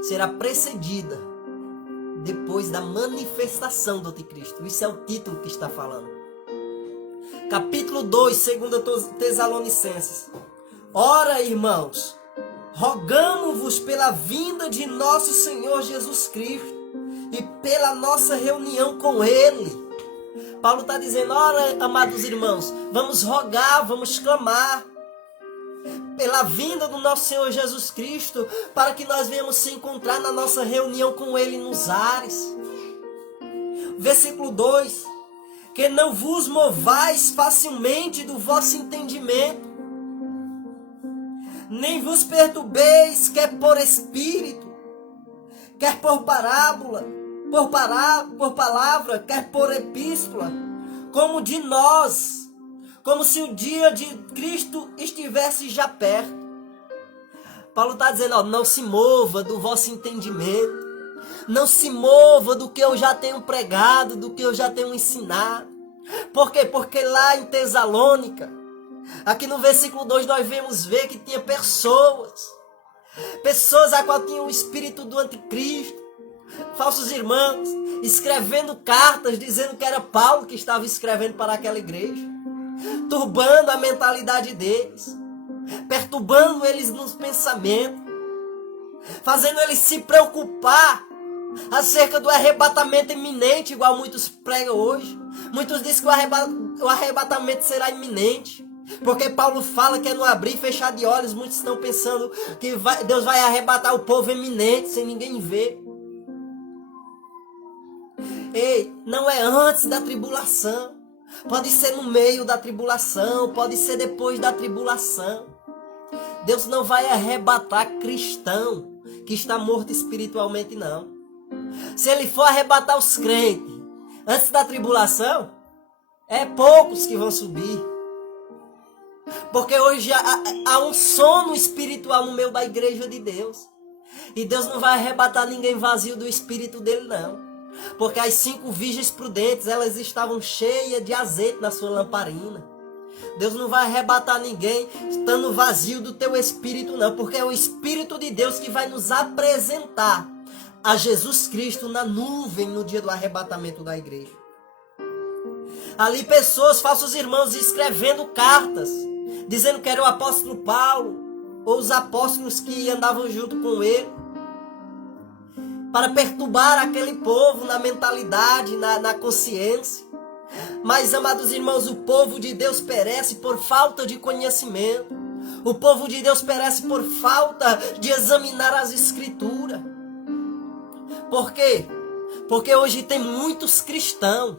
será precedida depois da manifestação do anticristo. Isso é o título que está falando. Capítulo 2, 2 Tessalonicenses. Ora, irmãos, rogamo-vos pela vinda de nosso Senhor Jesus Cristo e pela nossa reunião com Ele. Paulo está dizendo: ora, amados irmãos, vamos rogar, vamos clamar pela vinda do nosso Senhor Jesus Cristo, para que nós venhamos se encontrar na nossa reunião com Ele nos ares. Versículo 2. Que não vos movais facilmente do vosso entendimento, nem vos perturbeis, quer por espírito, quer por parábola, por palavra, quer por epístola, como de nós, como se o dia de Cristo estivesse já perto. Paulo está dizendo: ó, não se mova do vosso entendimento. Não se mova do que eu já tenho pregado, do que eu já tenho ensinado. Por quê? Porque lá em Tessalônica, aqui no versículo 2, nós vemos ver que tinha pessoas a qual tinham o espírito do anticristo, falsos irmãos, escrevendo cartas, dizendo que era Paulo que estava escrevendo para aquela igreja, turbando a mentalidade deles, perturbando eles nos pensamentos, fazendo eles se preocupar acerca do arrebatamento iminente, igual muitos pregam hoje. Muitos dizem que o arrebatamento será iminente. Porque Paulo fala que é no abrir e fechar de olhos. Muitos estão pensando que Deus vai arrebatar o povo eminente sem ninguém ver. Ei, não é antes da tribulação. Pode ser no meio da tribulação, pode ser depois da tribulação. Deus não vai arrebatar cristão que está morto espiritualmente, não. Se ele for arrebatar os crentes antes da tribulação, é poucos que vão subir. Porque hoje há um sono espiritual no meio da igreja de Deus. E Deus não vai arrebatar ninguém vazio do espírito dele, não. Porque as 5 virgens prudentes, elas estavam cheias de azeite na sua lamparina. Deus não vai arrebatar ninguém estando vazio do teu espírito, não. Porque é o Espírito de Deus que vai nos apresentar a Jesus Cristo na nuvem no dia do arrebatamento da igreja. Ali pessoas, falsos irmãos, escrevendo cartas, dizendo que era o apóstolo Paulo, ou os apóstolos que andavam junto com ele, para perturbar aquele povo na mentalidade, na consciência. Mas, amados irmãos, o povo de Deus perece por falta de conhecimento. O povo de Deus perece por falta de examinar as Escrituras. Por quê? Porque hoje tem muitos cristãos,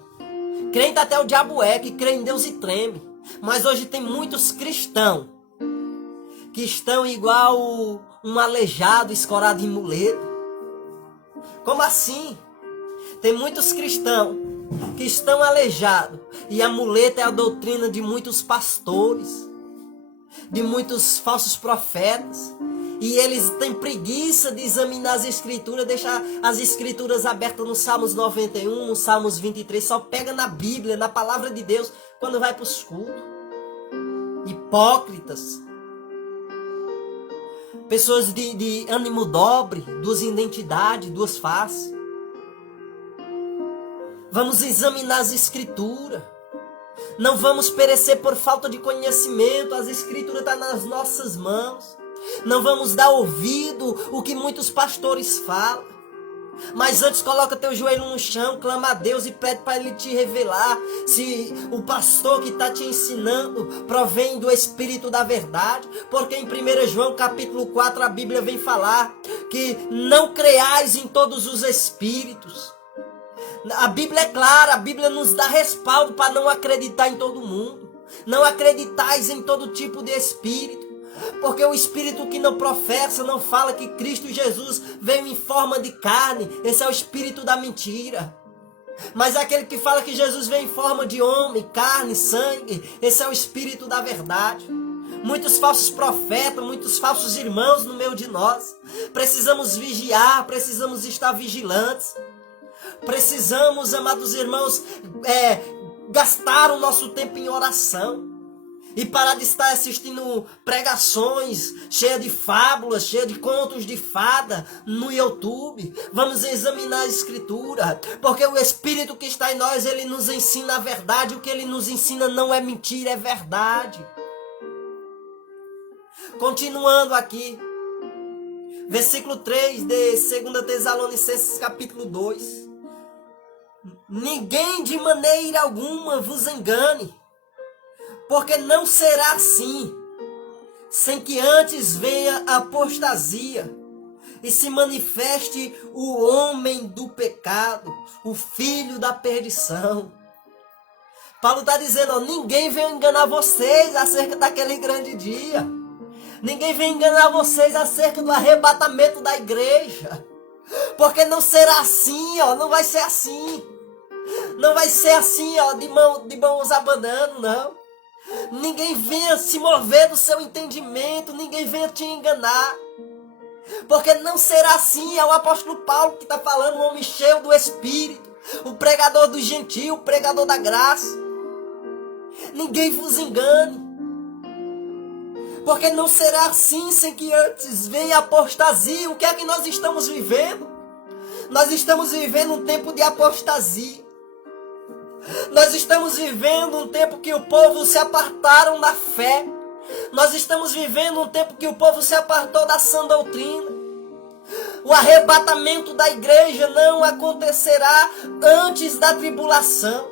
crente até o diabo é, que crê em Deus e treme. Mas hoje tem muitos cristãos que estão igual um aleijado escorado em muleta. Como assim? Tem muitos cristãos que estão aleijados. E a muleta é a doutrina de muitos pastores, de muitos falsos profetas. E eles têm preguiça de examinar as escrituras, deixar as escrituras abertas no Salmos 91, no Salmos 23. Só pega na Bíblia, na palavra de Deus, quando vai para os cultos. Hipócritas. Pessoas de ânimo dobre, 2 identidades, 2 faces. Vamos examinar as escrituras. Não vamos perecer por falta de conhecimento. As escrituras estão nas nossas mãos. Não vamos dar ouvido o que muitos pastores falam. Mas antes coloca teu joelho no chão, clama a Deus e pede para Ele te revelar se o pastor que está te ensinando provém do Espírito da verdade. Porque em 1 João capítulo 4 a Bíblia vem falar que não creais em todos os espíritos. A Bíblia é clara, a Bíblia nos dá respaldo para não acreditar em todo mundo. Não acreditais em todo tipo de espírito. Porque o espírito que não professa, não fala que Cristo Jesus veio em forma de carne, esse é o espírito da mentira. Mas aquele que fala que Jesus veio em forma de homem, carne, sangue, esse é o espírito da verdade. Muitos falsos profetas, muitos falsos irmãos no meio de nós. Precisamos vigiar, precisamos estar vigilantes. Precisamos, amados irmãos, gastar o nosso tempo em oração. E parar de estar assistindo pregações cheias de fábulas, cheias de contos de fada no YouTube. Vamos examinar a Escritura, porque o Espírito que está em nós, ele nos ensina a verdade. O que ele nos ensina não é mentira, é verdade. Continuando aqui, versículo 3 de 2 Tessalonicenses capítulo 2. Ninguém de maneira alguma vos engane, porque não será assim, sem que antes venha a apostasia e se manifeste o homem do pecado, o filho da perdição. Paulo está dizendo, ninguém vem enganar vocês acerca daquele grande dia. Ninguém vem enganar vocês acerca do arrebatamento da igreja. Porque não será assim, não vai ser assim. Não vai ser assim, de mãos abanando, não. Ninguém venha se mover do seu entendimento, ninguém venha te enganar. Porque não será assim, é o apóstolo Paulo que está falando, um homem cheio do Espírito, o pregador do gentio, o pregador da graça. Ninguém vos engane. Porque não será assim sem que antes venha a apostasia. O que é que nós estamos vivendo? Nós estamos vivendo um tempo de apostasia. Nós estamos vivendo um tempo que o povo se apartaram da fé. Nós estamos vivendo um tempo que o povo se apartou da sã doutrina. O arrebatamento da igreja não acontecerá antes da tribulação.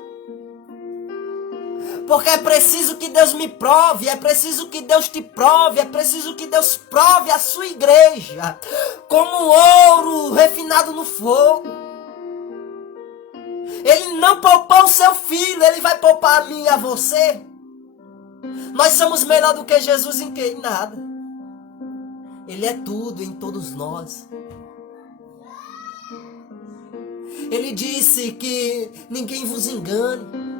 Porque é preciso que Deus me prove, é preciso que Deus te prove, é preciso que Deus prove a sua igreja como ouro refinado no fogo. Ele não poupou o seu filho, ele vai poupar a mim e a você. Nós somos melhor do que Jesus em quê? Em nada. Ele é tudo em todos nós. Ele disse que ninguém vos engane,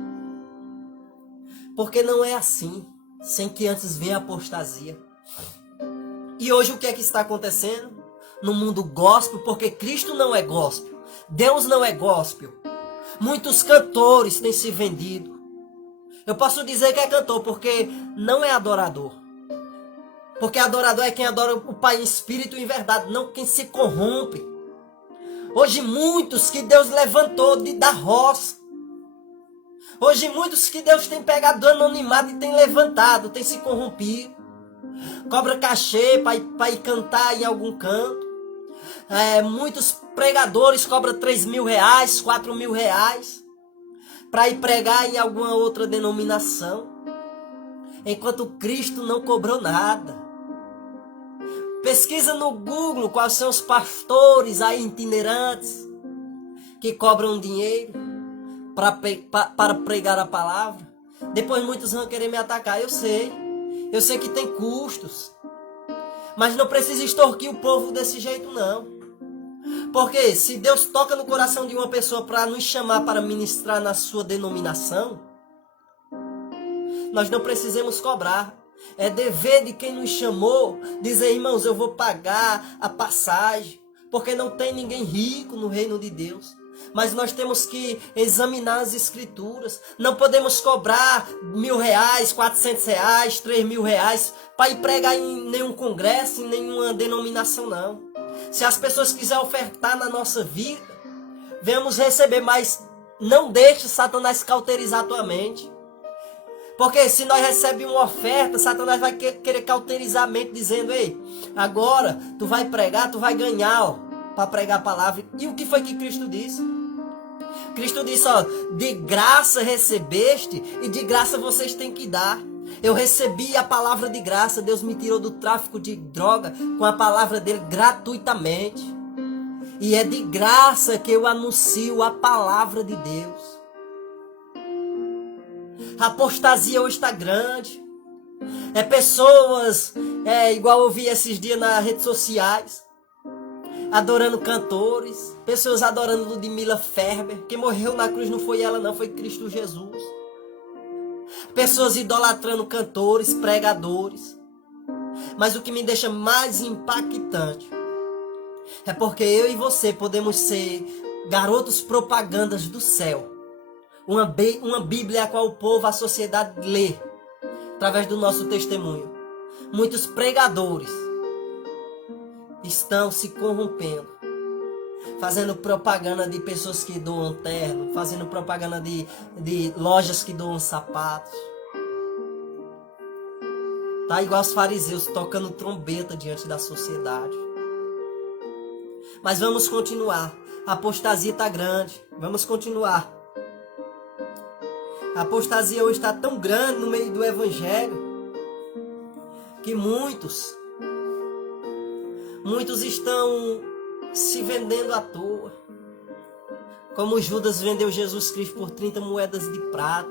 porque não é assim, sem que antes venha a apostasia. E hoje o que é que está acontecendo? No mundo gospel, porque Cristo não é gospel, Deus não é gospel. Muitos cantores têm se vendido. Eu posso dizer que é cantor, porque não é adorador. Porque adorador é quem adora o Pai em espírito e em verdade, não quem se corrompe. Hoje muitos que Deus levantou da roça. Hoje muitos que Deus tem pegado do anonimato e tem levantado, tem se corrompido. Cobra cachê para ir cantar em algum canto. Muitos pregadores cobram 3.000 reais, 4.000 reais para ir pregar em alguma outra denominação. Enquanto Cristo não cobrou nada. Pesquisa no Google quais são os pastores aí itinerantes que cobram dinheiro para pregar a palavra. Depois muitos vão querer me atacar, eu sei que tem custos, mas não precisa extorquir o povo desse jeito não, porque se Deus toca no coração de uma pessoa para nos chamar para ministrar na sua denominação, nós não precisamos cobrar. É dever de quem nos chamou dizer: irmãos, eu vou pagar a passagem, porque não tem ninguém rico no reino de Deus. Mas nós temos que examinar as escrituras. Não podemos cobrar 1.000 reais, 400 reais, 3.000 reais para ir pregar em nenhum congresso, em nenhuma denominação não. Se as pessoas quiserem ofertar na nossa vida, vamos receber, mas não deixe Satanás cauterizar a tua mente. Porque se nós recebemos uma oferta, Satanás vai querer cauterizar a mente, dizendo: ei, agora tu vai pregar, tu vai ganhar para pregar a palavra. E o que foi que Cristo disse? Cristo disse: ó, de graça recebeste e de graça vocês têm que dar. Eu recebi a palavra de graça, Deus me tirou do tráfico de droga com a palavra dele gratuitamente. E é de graça que eu anuncio a palavra de Deus. A apostasia hoje está grande. Pessoas, igual eu vi esses dias nas redes sociais, adorando cantores, pessoas adorando Ludmila Ferber. Quem morreu na cruz não foi ela não, foi Cristo Jesus. Pessoas idolatrando cantores, pregadores. Mas o que me deixa mais impactante é porque eu e você podemos ser garotos propagandas do céu. Uma Bíblia a qual o povo, a sociedade lê, através do nosso testemunho. Muitos pregadores estão se corrompendo, fazendo propaganda de pessoas que doam terno, fazendo propaganda de lojas que doam sapatos. Tá igual os fariseus tocando trombeta diante da sociedade. Mas vamos continuar. A apostasia está grande. Vamos continuar. A apostasia hoje está tão grande no meio do evangelho que muitos estão se vendendo à toa. Como Judas vendeu Jesus Cristo por 30 moedas de prata.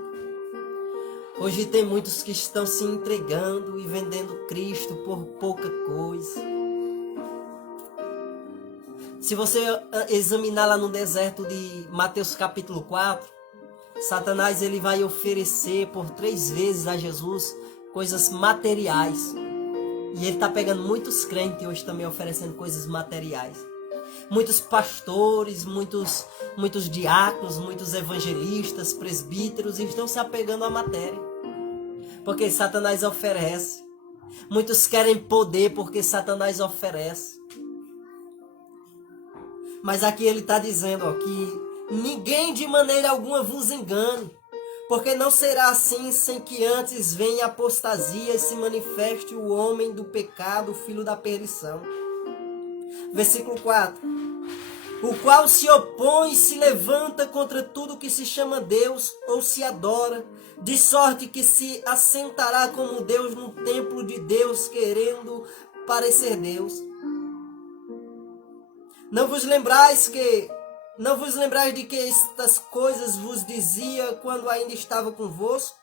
Hoje tem muitos que estão se entregando e vendendo Cristo por pouca coisa. Se você examinar lá no deserto de Mateus capítulo 4, Satanás ele vai oferecer por 3 vezes a Jesus coisas materiais. E ele está pegando muitos crentes hoje também oferecendo coisas materiais. Muitos pastores, muitos diáconos, muitos evangelistas, presbíteros estão se apegando à matéria. Porque Satanás oferece. Muitos querem poder porque Satanás oferece. Mas aqui ele está dizendo que ninguém de maneira alguma vos engane, porque não será assim sem que antes venha a apostasia e se manifeste o homem do pecado, o filho da perdição. Versículo 4. o qual se opõe e se levanta contra tudo que se chama Deus ou se adora, de sorte que se assentará como Deus no templo de Deus, querendo parecer Deus. Não vos lembrais de que estas coisas vos dizia quando ainda estava convosco?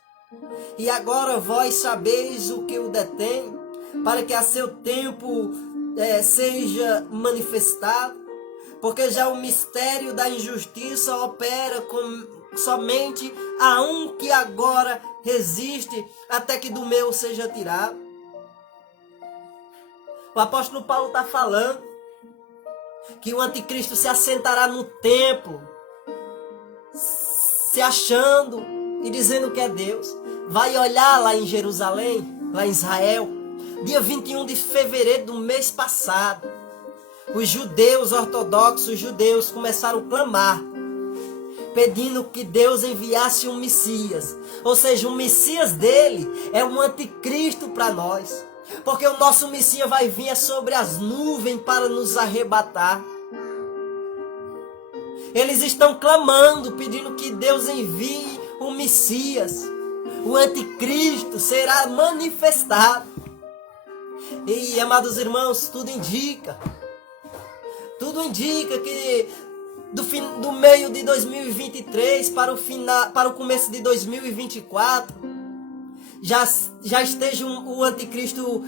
E agora vós sabeis o que o detém, para que a seu tempo seja manifestado, porque já o mistério da injustiça opera somente a um que agora resiste, até que do meu seja tirado. O apóstolo Paulo está falando que o anticristo se assentará no templo, se achando e dizendo que é Deus. Vai olhar lá em Jerusalém, lá em Israel, dia 21 de fevereiro do mês passado. Os judeus ortodoxos, os judeus começaram a clamar, pedindo que Deus enviasse um Messias. Ou seja, o Messias dele é um anticristo para nós. Porque o nosso Messias vai vir sobre as nuvens para nos arrebatar. Eles estão clamando, pedindo que Deus envie o Messias. O anticristo será manifestado. E, amados irmãos, tudo indica que do meio de 2023 para o começo de 2024, já esteja o anticristo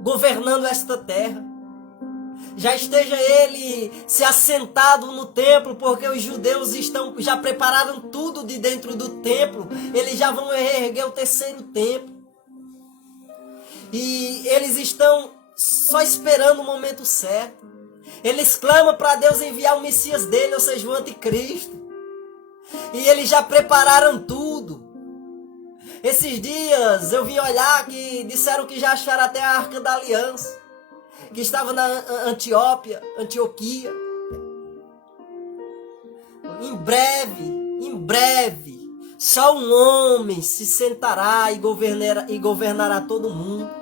governando esta terra. Já esteja ele se assentado no templo, porque os judeus já prepararam tudo de dentro do templo. Eles já vão erguer o terceiro templo. E eles estão só esperando o momento certo. Eles clamam para Deus enviar o Messias dele, ou seja, o anticristo. E eles já prepararam tudo. Esses dias eu vim olhar que disseram que já acharam até a Arca da Aliança, que estava na Antioquia. Em breve, só um homem se sentará e governará todo mundo.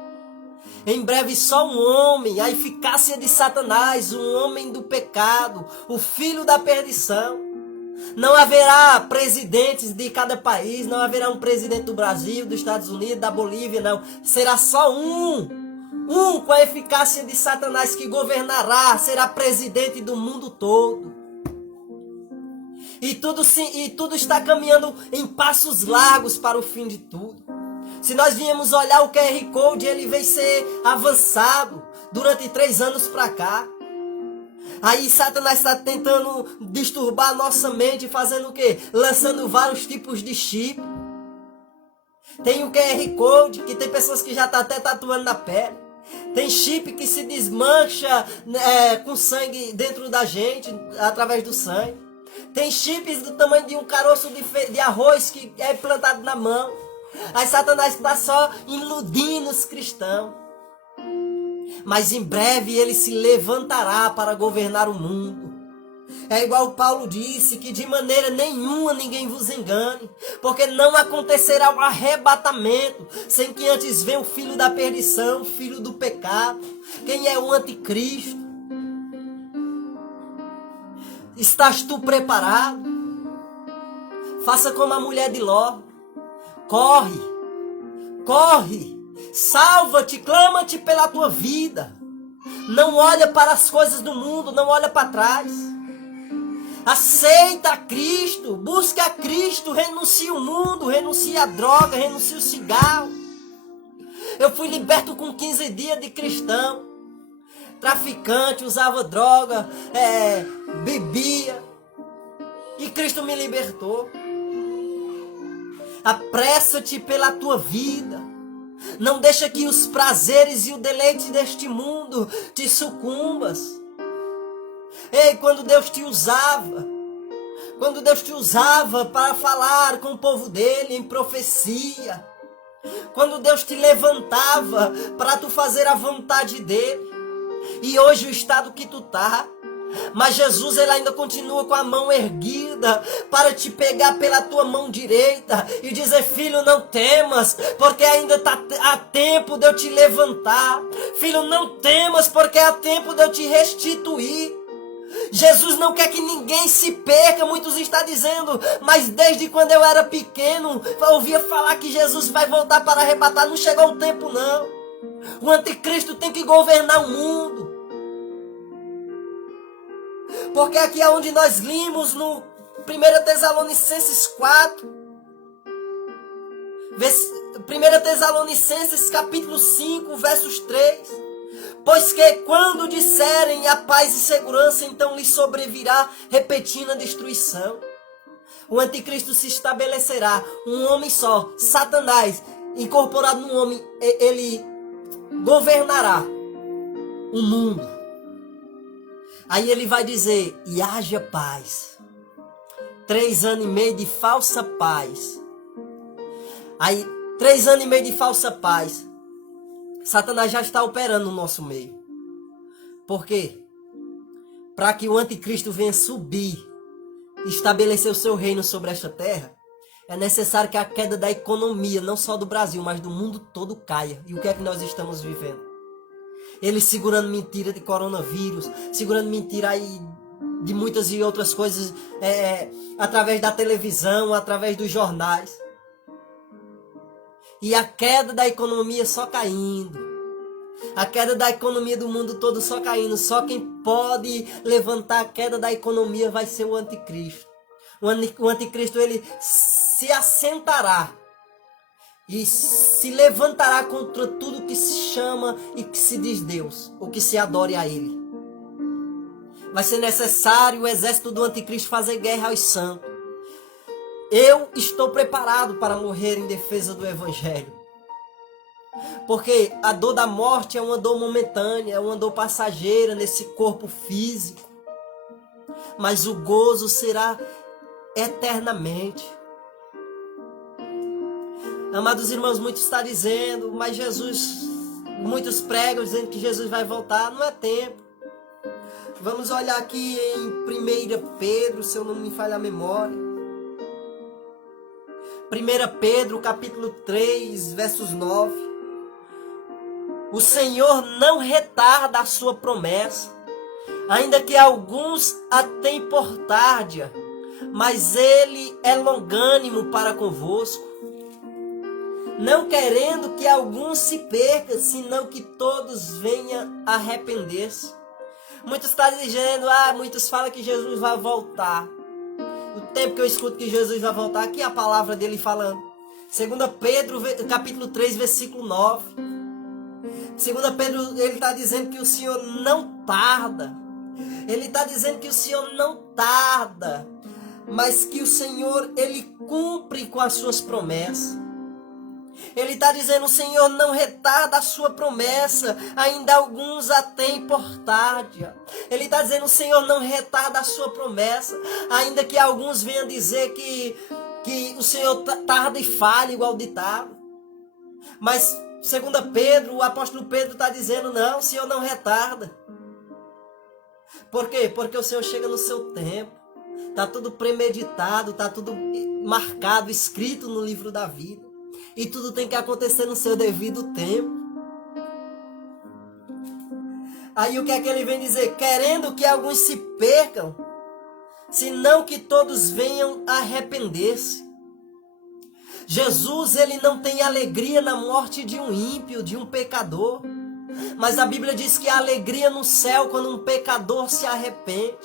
Em breve só um homem, a eficácia de Satanás, um homem do pecado, o filho da perdição. Não haverá presidentes de cada país, não haverá um presidente do Brasil, dos Estados Unidos, da Bolívia, não. Será só um com a eficácia de Satanás que governará, será presidente do mundo todo. E tudo está caminhando em passos largos para o fim de tudo. Se nós viemos olhar o QR Code, ele veio ser avançado durante 3 anos para cá. Aí Satanás está tentando disturbar a nossa mente, fazendo o quê? Lançando vários tipos de chip. Tem o QR Code, que tem pessoas que já estão até tatuando na pele. Tem chip que se desmancha com sangue dentro da gente, através do sangue. Tem chips do tamanho de um caroço de arroz que é plantado na mão. Aí Satanás está só iludindo os cristãos. Mas em breve ele se levantará para governar o mundo. É igual Paulo disse, que de maneira nenhuma ninguém vos engane, porque não acontecerá o arrebatamento sem que antes venha o filho da perdição, o filho do pecado. Quem é o anticristo? Estás tu preparado? Faça como a mulher de Ló. Corre, salva-te, clama-te pela tua vida. Não olha para as coisas do mundo, não olha para trás. Aceita a Cristo, busca a Cristo, renuncia o mundo, renuncia a droga, renuncia o cigarro. Eu fui liberto com 15 dias de cristão. Traficante, usava droga, bebia. E Cristo me libertou. Apressa-te pela tua vida. Não deixa que os prazeres e o deleite deste mundo te sucumbas. Ei, quando Deus te usava para falar com o povo dele em profecia, quando Deus te levantava para tu fazer a vontade dele, e hoje o estado que tu tá, mas Jesus ele ainda continua com a mão erguida para te pegar pela tua mão direita e dizer: filho, não temas, porque ainda há tempo de eu te levantar. Filho, não temas, porque há tempo de eu te restituir. Jesus não quer que ninguém se perca, muitos estão dizendo, mas desde quando eu era pequeno, eu ouvia falar que Jesus vai voltar para arrebatar, não chegou o tempo não. O anticristo tem que governar o mundo. Porque aqui é onde nós limos no 1 Tessalonicenses 4, 1 Tessalonicenses capítulo 5, versos 3. Pois que quando disserem a paz e segurança, então lhe sobrevirá repetida destruição. O anticristo se estabelecerá, um homem só, Satanás, incorporado no homem, ele governará o mundo. Aí ele vai dizer, e haja paz. 3 anos e meio de falsa paz. Aí, 3 anos e meio de falsa paz. Satanás já está operando no nosso meio. Por quê? Para que o anticristo venha subir, estabelecer o seu reino sobre esta terra, é necessário que a queda da economia, não só do Brasil, mas do mundo todo caia. E o que é que nós estamos vivendo? Eles segurando mentira de coronavírus, segurando mentira aí de muitas e outras coisas, através da televisão, através dos jornais. E a queda da economia só caindo. A queda da economia do mundo todo só caindo. Só quem pode levantar a queda da economia vai ser o anticristo. O anticristo, ele se assentará e se levantará contra tudo que se chama e que se diz Deus, ou que se adore a ele. Vai ser necessário o exército do anticristo fazer guerra aos santos. Eu estou preparado para morrer em defesa do evangelho. Porque a dor da morte é uma dor momentânea, é uma dor passageira nesse corpo físico. Mas o gozo será eternamente. Amados irmãos, muitos estão dizendo, mas muitos pregam dizendo que Jesus vai voltar, não é tempo. Vamos olhar aqui em 1 Pedro, se eu não me falha a memória. 1 Pedro, capítulo 3, versos 9. O Senhor não retarda a sua promessa, ainda que alguns a tenham por tardia, mas Ele é longânimo para convosco, não querendo que alguns se percam, senão que todos venham a arrepender-se. Muitos estão dizendo, muitos falam que Jesus vai voltar. O tempo que eu escuto que Jesus vai voltar, aqui é a palavra dele falando. 2 Pedro, capítulo 3, versículo 9. 2 Pedro, ele está dizendo que o Senhor não tarda. Ele está dizendo que o Senhor não tarda, mas que o Senhor, ele cumpre com as suas promessas. Ele está dizendo, o Senhor não retarda a sua promessa, ainda alguns a têm por tardia. Ele está dizendo, o Senhor não retarda a sua promessa, ainda que alguns venham dizer que o Senhor tarda e falha, igual ditado. Mas, segundo Pedro, o apóstolo Pedro está dizendo, não, o Senhor não retarda. Por quê? Porque o Senhor chega no seu tempo. Está tudo premeditado, está tudo marcado, escrito no livro da vida. E tudo tem que acontecer no seu devido tempo. Aí o que é que ele vem dizer? Querendo que alguns se percam, senão que todos venham a arrepender-se. Jesus, ele não tem alegria na morte de um ímpio, de um pecador. Mas a Bíblia diz que há alegria no céu quando um pecador se arrepende.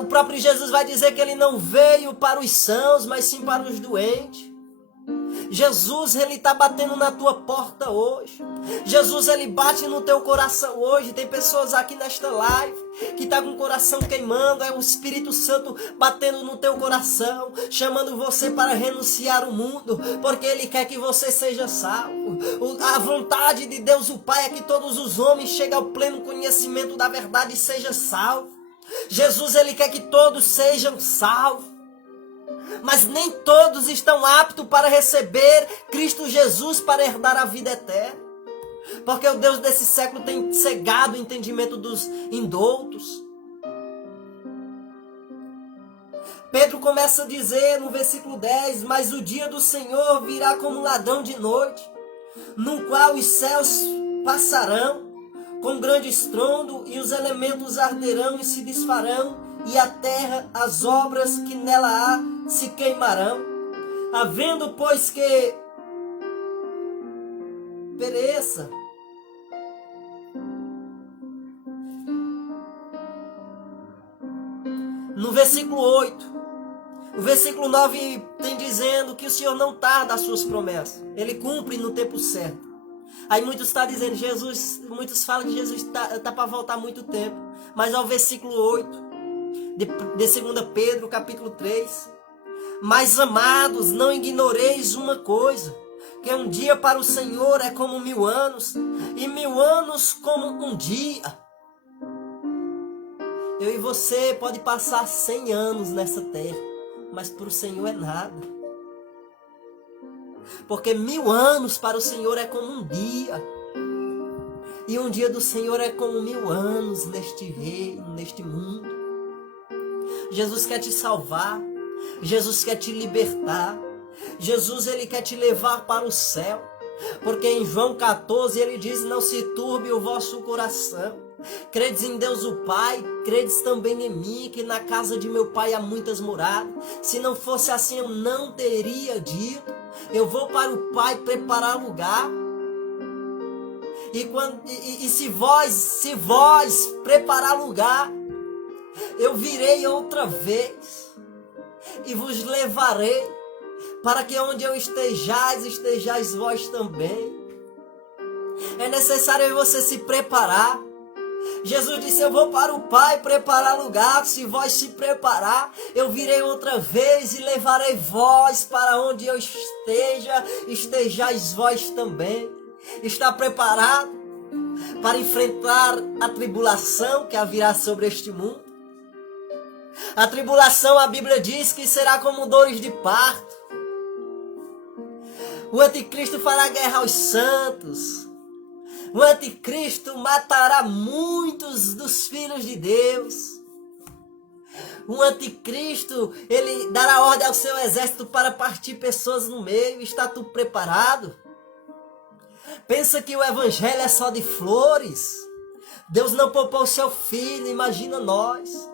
O próprio Jesus vai dizer que ele não veio para os sãos, mas sim para os doentes. Jesus, ele está batendo na tua porta hoje. Jesus, ele bate no teu coração hoje. Tem pessoas aqui nesta live que estão com o coração queimando. É o Espírito Santo batendo no teu coração, chamando você para renunciar o mundo, porque ele quer que você seja salvo. A vontade de Deus o Pai é que todos os homens cheguem ao pleno conhecimento da verdade e sejam salvos. Jesus, ele quer que todos sejam salvos. Mas nem todos estão aptos para receber Cristo Jesus para herdar a vida eterna. Porque o Deus desse século tem cegado o entendimento dos indoutos. Pedro começa a dizer no versículo 10, mas o dia do Senhor virá como ladrão de noite, no qual os céus passarão com grande estrondo, e os elementos arderão e se desfarão, e a terra, as obras que nela há, se queimarão. Havendo, pois, que pereça no versículo 8, o versículo 9 tem dizendo que o Senhor não tarda as suas promessas, Ele cumpre no tempo certo. Aí muitos estão dizendo, muitos falam que Jesus está para voltar há muito tempo. Mas ao versículo 8 de 2 Pedro, capítulo 3. Mas amados, não ignoreis uma coisa, que um dia para o Senhor é como 1000 anos, e 1000 anos como um dia. Eu e você pode passar 100 anos nessa terra, mas para o Senhor é nada. Porque 1000 anos para o Senhor é como um dia. E um dia do Senhor é como 1000 anos neste reino, neste mundo. Jesus quer te salvar. Jesus quer te libertar. Jesus, Ele quer te levar para o céu. Porque em João 14 Ele diz, não se turbe o vosso coração. Credes em Deus o Pai, credes também em mim, que na casa de meu Pai há muitas moradas. Se não fosse assim, eu não teria dito. Eu vou para o Pai preparar lugar. E se vós preparar lugar, eu virei outra vez e vos levarei, para que onde eu estejais vós também. É necessário você se preparar. Jesus disse, eu vou para o Pai preparar lugar, se vós se preparar, eu virei outra vez e levarei vós para onde eu estejais vós também. Está preparado para enfrentar a tribulação que haverá sobre este mundo? A tribulação, a Bíblia diz que será como dores de parto. O anticristo fará guerra aos santos. O anticristo matará muitos dos filhos de Deus. O anticristo, ele dará ordem ao seu exército para partir pessoas no meio. Está tu preparado? Pensa que o evangelho é só de flores? Deus não poupou o seu filho, imagina nós.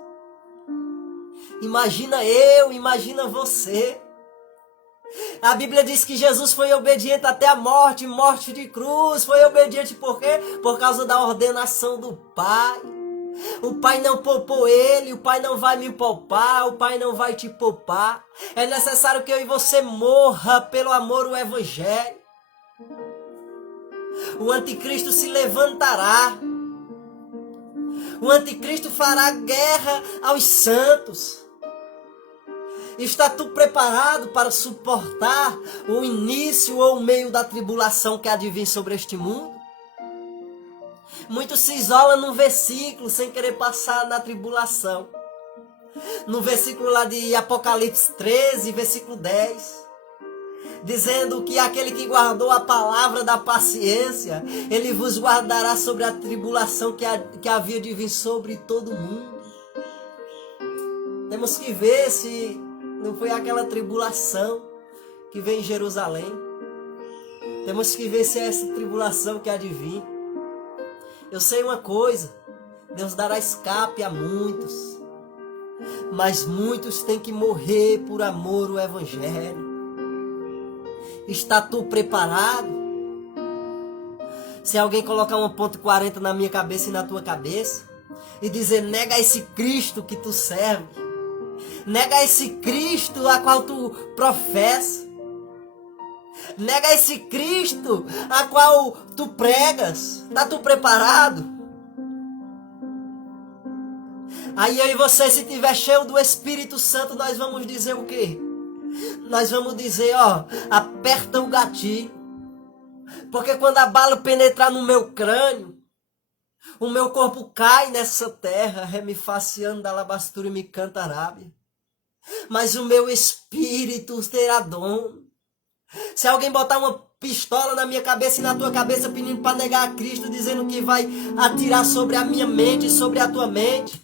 Imagina eu, imagina você. A Bíblia diz que Jesus foi obediente até a morte, morte de cruz. Foi obediente por quê? Por causa da ordenação do Pai. O Pai não poupou ele, o Pai não vai me poupar, o Pai não vai te poupar. É necessário que eu e você morra pelo amor ao Evangelho. O anticristo se levantará. O anticristo fará guerra aos santos. Está tu preparado para suportar o início ou o meio da tribulação que há de vir sobre este mundo? Muitos se isolam num versículo sem querer passar na tribulação. No versículo lá de Apocalipse 13, versículo 10. Dizendo que aquele que guardou a palavra da paciência, ele vos guardará sobre a tribulação que havia de vir sobre todo mundo. Temos que ver se não foi aquela tribulação que vem em Jerusalém. Temos que ver se é essa tribulação que há de vir. Eu sei uma coisa, Deus dará escape a muitos, mas muitos têm que morrer por amor ao Evangelho. Está tu preparado? Se alguém colocar uma ponto 40 na minha cabeça e na tua cabeça, e dizer, nega esse Cristo que tu serve, nega esse Cristo a qual tu professa, nega esse Cristo a qual tu pregas, está tu preparado? Aí eu e você, se estiver cheio do Espírito Santo, nós vamos dizer o quê? Nós vamos dizer, ó, aperta o gatilho. Porque quando a bala penetrar no meu crânio, o meu corpo cai nessa terra, remifaciando alabastura e me cantarábia. Mas o meu espírito terá dono. Se alguém botar uma pistola na minha cabeça e na tua cabeça pedindo para negar a Cristo, dizendo que vai atirar sobre a minha mente e sobre a tua mente,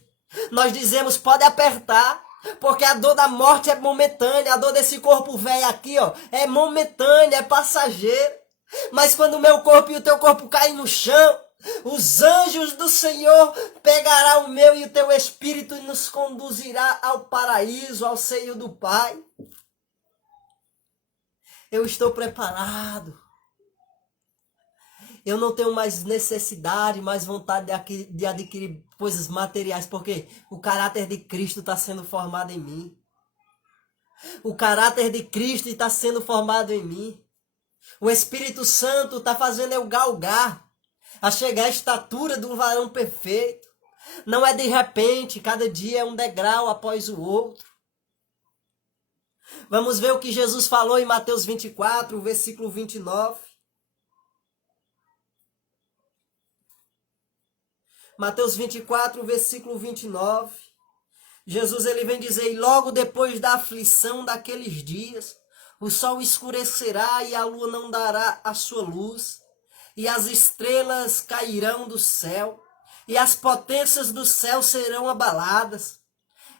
nós dizemos, pode apertar. Porque a dor da morte é momentânea, a dor desse corpo velho aqui, ó, é momentânea, é passageira. Mas quando o meu corpo e o teu corpo caem no chão, Os anjos do Senhor pegará o meu e o teu espírito e nos conduzirá ao paraíso, ao seio do Pai. Eu estou preparado. Eu não tenho mais necessidade, mais vontade de adquirir coisas materiais, porque o caráter de Cristo está sendo formado em mim. O caráter de Cristo está sendo formado em mim. O Espírito Santo está fazendo eu galgar a chegar à estatura de um varão perfeito. Não é de repente, cada dia é um degrau após o outro. Vamos ver o que Jesus falou em Mateus 24, versículo 29. Mateus 24, versículo 29. Jesus ele vem dizer, e logo depois da aflição daqueles dias, o sol escurecerá e a lua não dará a sua luz, e as estrelas cairão do céu, e as potências do céu serão abaladas.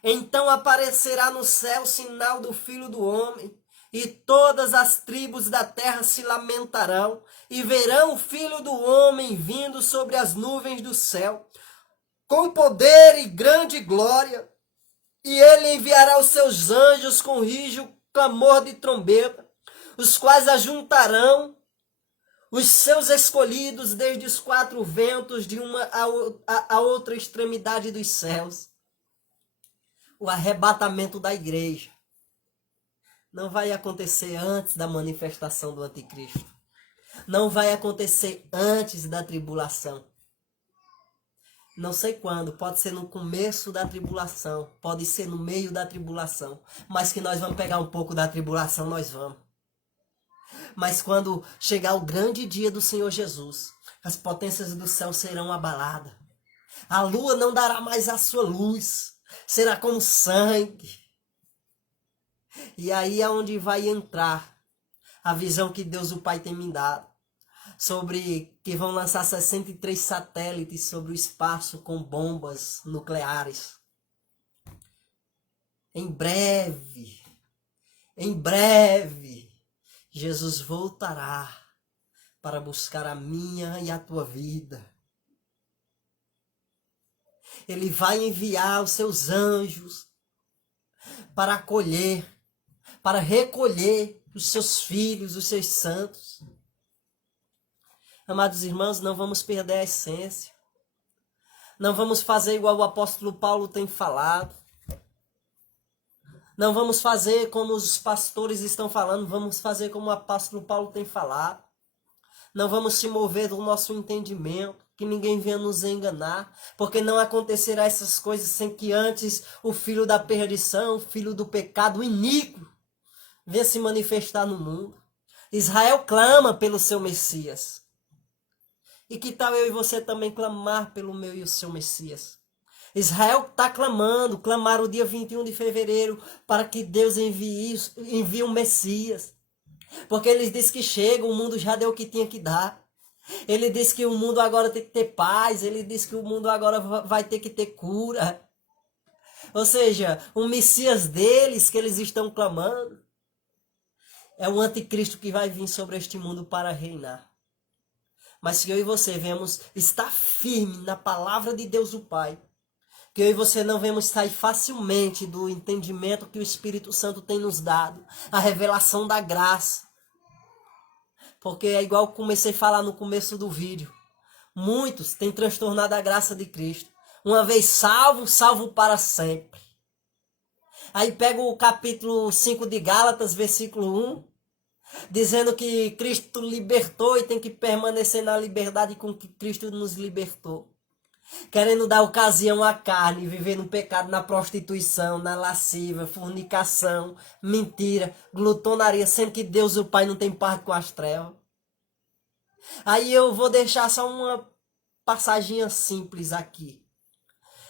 Então aparecerá no céu o sinal do Filho do Homem, e todas as tribos da terra se lamentarão, e verão o Filho do Homem vindo sobre as nuvens do céu, com poder e grande glória. E ele enviará os seus anjos com rijo clamor de trombeta, os quais ajuntarão os seus escolhidos desde os quatro ventos de uma a outra extremidade dos céus. O arrebatamento da igreja não vai acontecer antes da manifestação do anticristo. Não vai acontecer antes da tribulação. Não sei quando, pode ser no começo da tribulação, pode ser no meio da tribulação, mas que nós vamos pegar um pouco da tribulação, nós vamos. Mas quando chegar o grande dia do Senhor Jesus, as potências do céu serão abaladas. A lua não dará mais a sua luz, será como sangue. E aí é onde vai entrar a visão que Deus o Pai tem me dado. Sobre que vão lançar 63 satélites sobre o espaço com bombas nucleares. Em breve, Jesus voltará para buscar a minha e a tua vida. Ele vai enviar os seus anjos para acolher, para recolher os seus filhos, os seus santos. Amados irmãos, não vamos perder a essência. Não vamos fazer igual o apóstolo Paulo tem falado. Não vamos fazer como os pastores estão falando, vamos fazer como o apóstolo Paulo tem falado. Não vamos se mover do nosso entendimento, que ninguém venha nos enganar, porque não acontecerá essas coisas sem que antes o filho da perdição, o filho do pecado, o iníquo, venha se manifestar no mundo. Israel clama pelo seu Messias. E que tal eu e você também clamar pelo meu e o seu Messias? Israel está clamando, clamaram o dia 21 de fevereiro para que Deus envie um Messias. Porque eles dizem que chega, o mundo já deu o que tinha que dar. Ele disse que o mundo agora tem que ter paz, ele disse que o mundo agora vai ter que ter cura. Ou seja, o Messias deles que eles estão clamando é o anticristo que vai vir sobre este mundo para reinar. Mas que eu e você venhamos estar firme na palavra de Deus o Pai. Que eu e você não venhamos sair facilmente do entendimento que o Espírito Santo tem nos dado. A revelação da graça. Porque é igual eu comecei a falar no começo do vídeo. Muitos têm transtornado a graça de Cristo. Uma vez salvo, salvo para sempre. Aí pega o capítulo 5 de Gálatas, versículo 1. Dizendo que Cristo libertou e tem que permanecer na liberdade com que Cristo nos libertou. Querendo dar ocasião à carne, viver no pecado, na prostituição, na lascívia, fornicação, mentira, glutonaria, sendo que Deus o Pai não tem parte com as trevas. Aí eu vou deixar só uma passaginha simples aqui.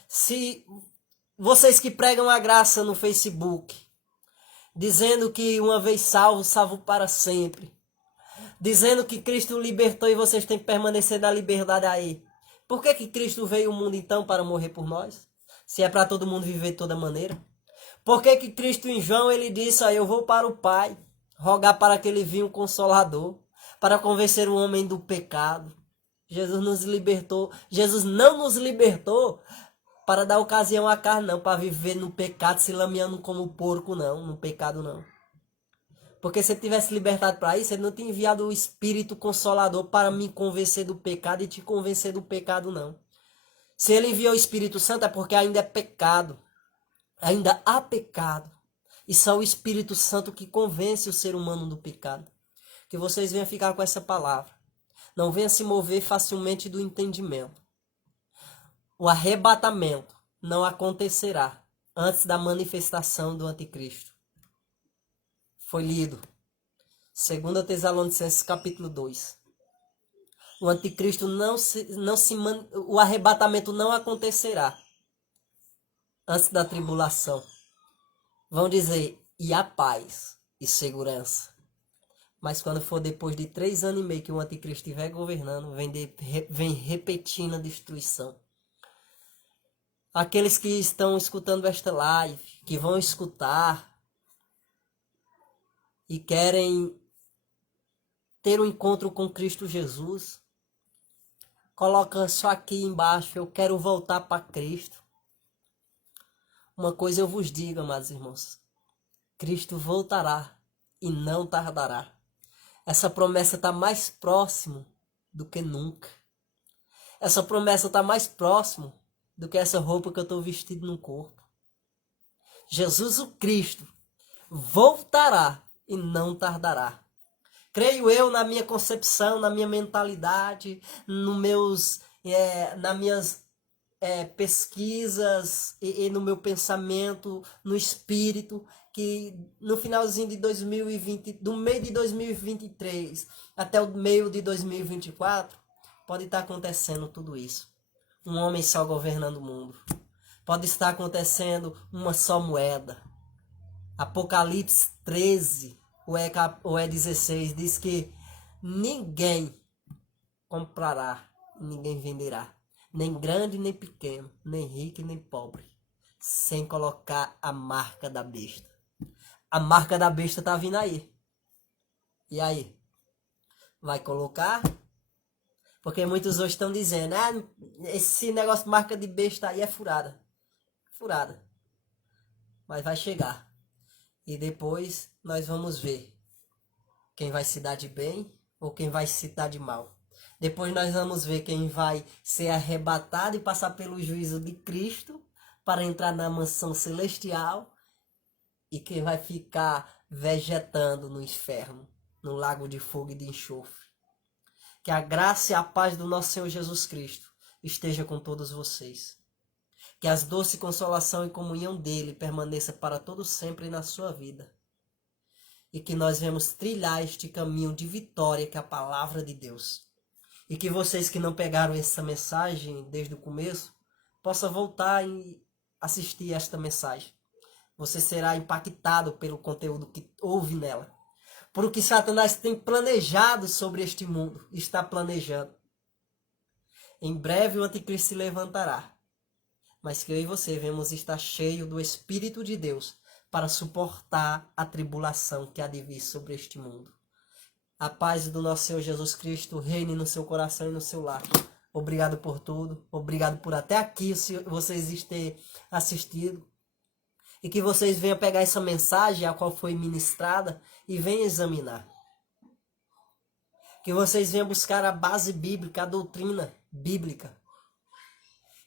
Se vocês que pregam a graça no Facebook, dizendo que uma vez salvo, salvo para sempre. Dizendo que Cristo libertou e vocês têm que permanecer na liberdade aí. Por que Cristo veio ao mundo então para morrer por nós? Se é para todo mundo viver de toda maneira. Por que Cristo em João ele disse, eu vou para o Pai, rogar para que ele venha um Consolador, para convencer o homem do pecado. Jesus não nos libertou para dar ocasião à carne, não, para viver no pecado, se lameando como porco, não, no pecado, não. Porque se ele tivesse libertado para isso, ele não tinha enviado o Espírito Consolador para me convencer do pecado e te convencer do pecado, não. Se ele enviou o Espírito Santo é porque ainda é pecado. Ainda há pecado. E só o Espírito Santo que convence o ser humano do pecado. Que vocês venham ficar com essa palavra. Não venham se mover facilmente do entendimento. O arrebatamento não acontecerá antes da manifestação do anticristo. Foi lido. 2 Tessalonicenses capítulo 2. O anticristo o arrebatamento não acontecerá antes da tribulação. Vão dizer, e a paz e segurança. Mas quando for depois de 3 anos e meio que o anticristo estiver governando, vem repetindo a destruição. Aqueles que estão escutando esta live, que vão escutar e querem ter um encontro com Cristo Jesus, coloca só aqui embaixo, eu quero voltar para Cristo. Uma coisa eu vos digo, amados irmãos, Cristo voltará e não tardará. Essa promessa está mais próximo do que nunca. Essa promessa está mais próximo do que essa roupa que eu estou vestido no corpo. Jesus o Cristo voltará e não tardará. Creio eu na minha concepção, na minha mentalidade, nas minhas pesquisas e no meu pensamento, no espírito, que no finalzinho de 2020, do meio de 2023 até o meio de 2024, pode estar acontecendo tudo isso. Um homem só governando o mundo. Pode estar acontecendo uma só moeda. Apocalipse 13, ou é 16, diz que ninguém comprará, ninguém venderá. Nem grande, nem pequeno, nem rico, nem pobre. Sem colocar a marca da besta. A marca da besta tá vindo aí. E aí? Vai colocar? Porque muitos hoje estão dizendo, esse negócio de marca de besta aí é furada. Furada. Mas vai chegar. E depois nós vamos ver quem vai se dar de bem ou quem vai se dar de mal. Depois nós vamos ver quem vai ser arrebatado e passar pelo juízo de Cristo para entrar na mansão celestial e quem vai ficar vegetando no inferno, no lago de fogo e de enxofre. Que a graça e a paz do nosso Senhor Jesus Cristo esteja com todos vocês. Que as doce consolação e comunhão dele permaneça para todo sempre na sua vida. E que nós venhamos trilhar este caminho de vitória que é a palavra de Deus. E que vocês que não pegaram essa mensagem desde o começo, possam voltar e assistir esta mensagem. Você será impactado pelo conteúdo que houve nela. Por o que Satanás tem planejado sobre este mundo, está planejando. Em breve o anticristo se levantará. Mas que eu e você vamos estar cheio do Espírito de Deus para suportar a tribulação que há de vir sobre este mundo. A paz do nosso Senhor Jesus Cristo reine no seu coração e no seu lar. Obrigado por tudo. Obrigado por até aqui vocês terem assistido. E que vocês venham pegar essa mensagem a qual foi ministrada e venham examinar. Que vocês venham buscar a base bíblica, a doutrina bíblica.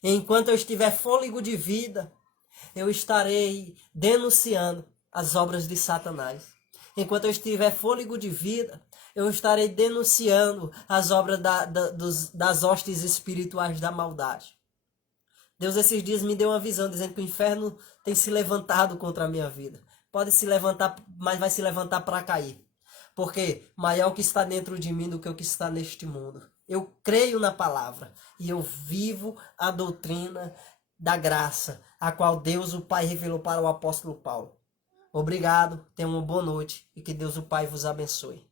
E enquanto eu estiver fôlego de vida, eu estarei denunciando as obras de Satanás. Enquanto eu estiver fôlego de vida, eu estarei denunciando as obras das hostes espirituais da maldade. Deus esses dias me deu uma visão dizendo que o inferno tem se levantado contra a minha vida. Pode se levantar, mas vai se levantar para cair. Porque maior o que está dentro de mim do que o que está neste mundo. Eu creio na palavra e eu vivo a doutrina da graça, a qual Deus o Pai revelou para o apóstolo Paulo. Obrigado, tenham uma boa noite e que Deus o Pai vos abençoe.